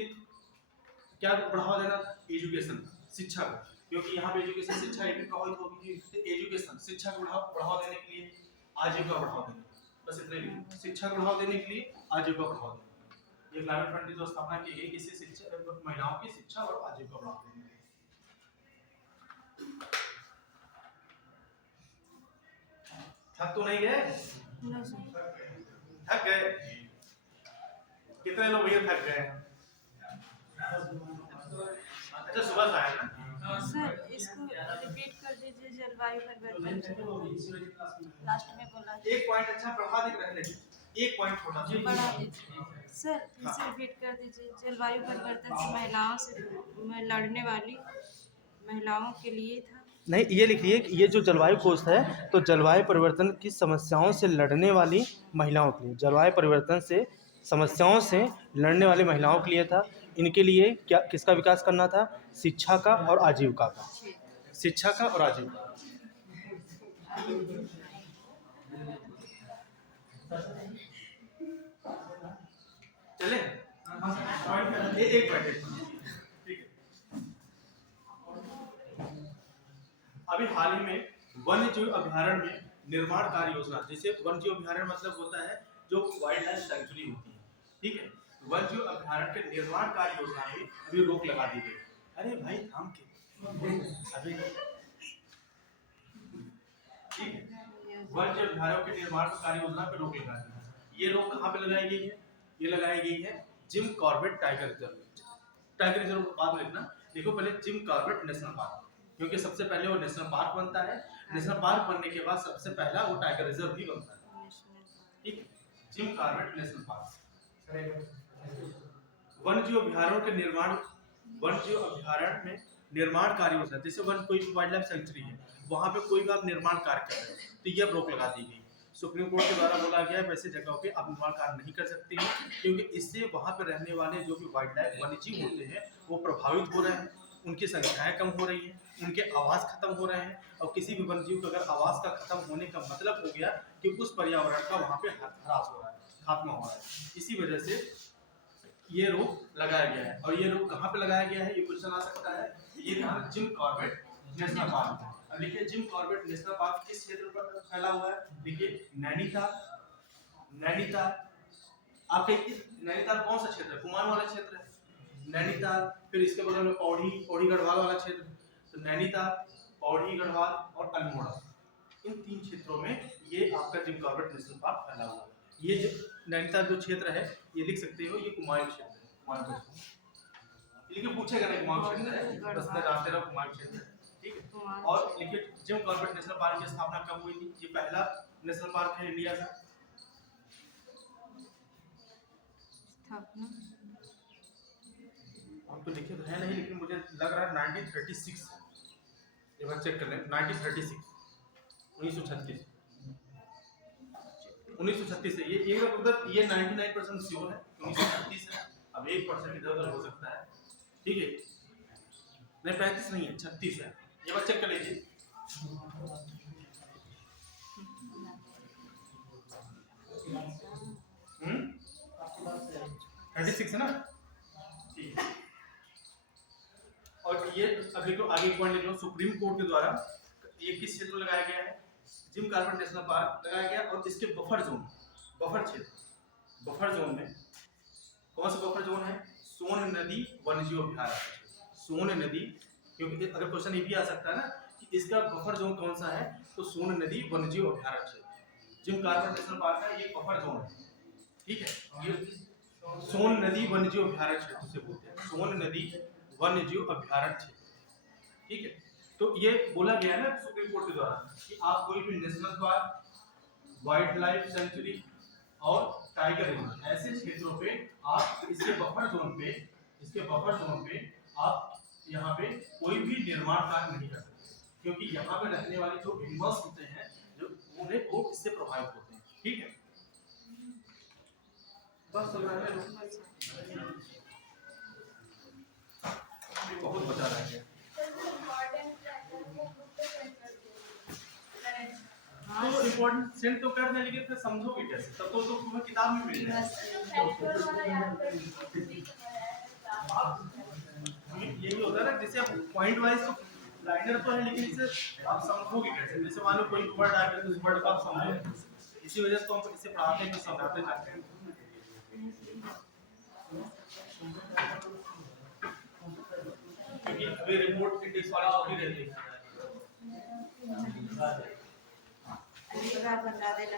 क्या बढ़ावा देना? एजुकेशन, शिक्षा को, क्योंकि यहाँ पे एजुकेशन शिक्षा एक भी प्रभावित होगी। एजुकेशन शिक्षा को बढ़ावा देने के लिए, आजीविका बढ़ावा देने, बस इतने ही। शिक्षा को बढ़ावा देने के लिए, आजीविका बढ़ावा देने। ये क्लाइमेट फंड की जो स्थापना की गई, इससे शिक्षा, महिलाओं की शिक्षा और आजीविका बढ़ावा देने के लिए। थक तो नहीं गए? थक गए? कितने लोग भैया थक गए? अच्छा, सुबह से आए ना? सर इसको रिपीट कर दीजिए। जलवायु परिवर्तन लास्ट में बोला है। एक पॉइंट अच्छा पढ़ा दे रहे, एक पॉइंट छोटा सा बढ़ा दीजिए सर, फिर से रिपीट कर दीजिए। जलवायु परिवर्तन से महिलाओं से लड़ने वाली महिलाओं के लिए था। नहीं, ये लिखिए कि ये जो जलवायु कोष है, तो जलवायु परिवर्तन की समस्याओं से लड़ने वाली महिलाओं के लिए, जलवायु परिवर्तन से समस्याओं से लड़ने वाली महिलाओं के लिए था। इनके लिए क्या, किसका विकास करना था? शिक्षा का और आजीविका का। शिक्षा का और आजीविका। चले एक मिनट, ठीक है। अभी हाल ही में वन्य जीव अभ्यारण्य में निर्माण कार्य योजना, जैसे वन्य जीव अभ्यारण्य मतलब होता है जो वाइल्ड लाइफ सेंचुरी होती है, ठीक है। वन्य जीव अभ्यारण्य के निर्माण कार्य योजना में अभी रोक लगा दी गई। अरे भाई थाम के अभी, ठीक है। वन्य जीव अभ्यारण्य के निर्माण कार्य योजना पे रोक लगा दी है। ये रोक कहाँ पे लगाई गई है? ये लगाई गई है Jim Corbett tiger reserve. Tiger reserve को बाद में लिखना, देखो पहले जिम कॉर्बेट नेशनल पार्क, क्योंकि सबसे पहले वो नेशनल पार्क बनता है। नेशनल पार्क बनने के बाद सबसे पहला वो टाइगर रिजर्व भी बनता है, ठीक है। Jim Corbett national park. वन्य जीव अभ्यारण्य के निर्माण, वन्य जीव अभ्यारण्य में निर्माण कार्य होता है, जैसे वन कोई वाइल्ड लाइफ सेंचुरी है, वहां पे कोई भी आप निर्माण कार्य कर रहे हैं तो ये रोक लगा दी गई। सुप्रीम कोर्ट के द्वारा बोला गया है वैसे जगहों पे आप निर्माण कार्य नहीं कर सकते हैं, क्योंकि इससे वहां पर रहने वाले जो भी वाइल्ड लाइफ वन्य जीव होते हैं वो प्रभावित हो रहे हैं, उनकी संख्याएं कम हो रही हैं, उनके आवास खत्म हो रहे हैं। और किसी भी वन्य जीव का अगर आवास का खत्म होने का मतलब हो गया कि उस पर्यावरण का वहां पे ह्रास हो रहा है, खात्मा हो रहा है। इसी वजह से ये रोक लगाया गया है। और ये रोक कहाँ पे लगाया गया है, ये क्वेश्चन आ सकता है। ये कहाँ? Jim Corbett national park. अब देखिए जिम कॉर्बेट नेशनल पार्क किस क्षेत्र पर फैला हुआ है? देखिए नैनीताल, नैनीताल आपके नैनीताल कौन सा क्षेत्र है? कुमाऊं वाला क्षेत्र है नैनीताल। फिर इसके बगल में पौड़ी, पौड़ी गढ़वाल वाला क्षेत्र, तो नैनीताल, पौड़ी गढ़वाल और अल्मोड़ा, इन तीन क्षेत्रों में ये आपका जिम कॉर्बेट नेशनल पार्क फैला हुआ है। ये जो नैनीताल जो क्षेत्र है, ये लिख सकते हो, ये कुमाऊं क्षेत्र है। कुमाऊं क्षेत्र लिखिए, पूछेगा नहीं कुमाऊं क्षेत्र है, बस मैं जानते रहो कुमाऊं क्षेत्र है, ठीक है। और लिखिए जिम कॉर्बेट नेशनल पार्क की स्थापना कब हुई थी? ये पहला नेशनल पार्क है इंडिया का। स्थापना हम तो लिखे तो है नहीं, लेकिन मुझे लग रहा है 1936, ये बार चेक कर लें। 1936, 1936, 1936 है ये मतलब ये 99% श्योर है 1936 है। अब 1% इधर उधर हो सकता है, ठीक है। नहीं 35 नहीं है, 36 है, ये बार चेक कर लीजिए। हम्म 36 है ना, ठीक है। और ये अब लिखो, आगे पॉइंट लिख लो। सुप्रीम कोर्ट के द्वारा ये किस क्षेत्र में लगाया गया है? जिम कॉर्बेट नेशनल पार्क लगाया गया। और इसके बफर जोन, बफर क्षेत्र, बफर जोन में कौन सा बफर जोन है? सोन नदी वन्यजीव अभ्यारण्य। सोन नदी, क्योंकि अगर क्वेश्चन ये भी आ सकता है ना कि इसका बफर जोन कौन सा है, तो सोन नदी वन्यजीव अभ्यारण्य क्षेत्र। जिम कॉर्बेट नेशनल पार्क का ये बफर जोन है, ठीक है। ये सोन नदी वन्यजीव अभ्यारण्य क्षेत्र से बोलते हैं, सोन नदी वन्यजीव अभ्यारण्य क्षेत्र, ठीक है। तो ये बोला गया है ना सुप्रीम कोर्ट के द्वारा कि आप कोई भी national park, wild life sanctuary और टाइगर रिजर्व ऐसे क्षेत्रों पे आप इसके बफर जोन पे इसके बफर जोन पे आप यहाँ पे कोई भी निर्माण कार्य नहीं कर सकते, क्योंकि यहाँ पे रहने वाले जो एनिमल्स होते हैं जो उन्हें वो इससे प्रभावित होते हैं। ठीक है, बस समझ में बहुत बचा रह गया। तो इम्पोर्टेंट सेंड तो कर दें, लेकिन फिर समझोगे कैसे? तब तो तुम्हें किताब में मिल जाएगा। यही होता है ना, जैसे आप पॉइंट वाइज तो लाइनर तो है, लेकिन इसे आप समझोगे कैसे? जैसे मान लो कोई वर्ड आ गया तो उस वर्ड को आप समझो। इसी वजह से तो हम इसे पढ़ाते हैं कि समझाते जाते हैं। क्योंकि वे रिपोर्ट इंडेक्स वाली छोटी रहती है। बता देना।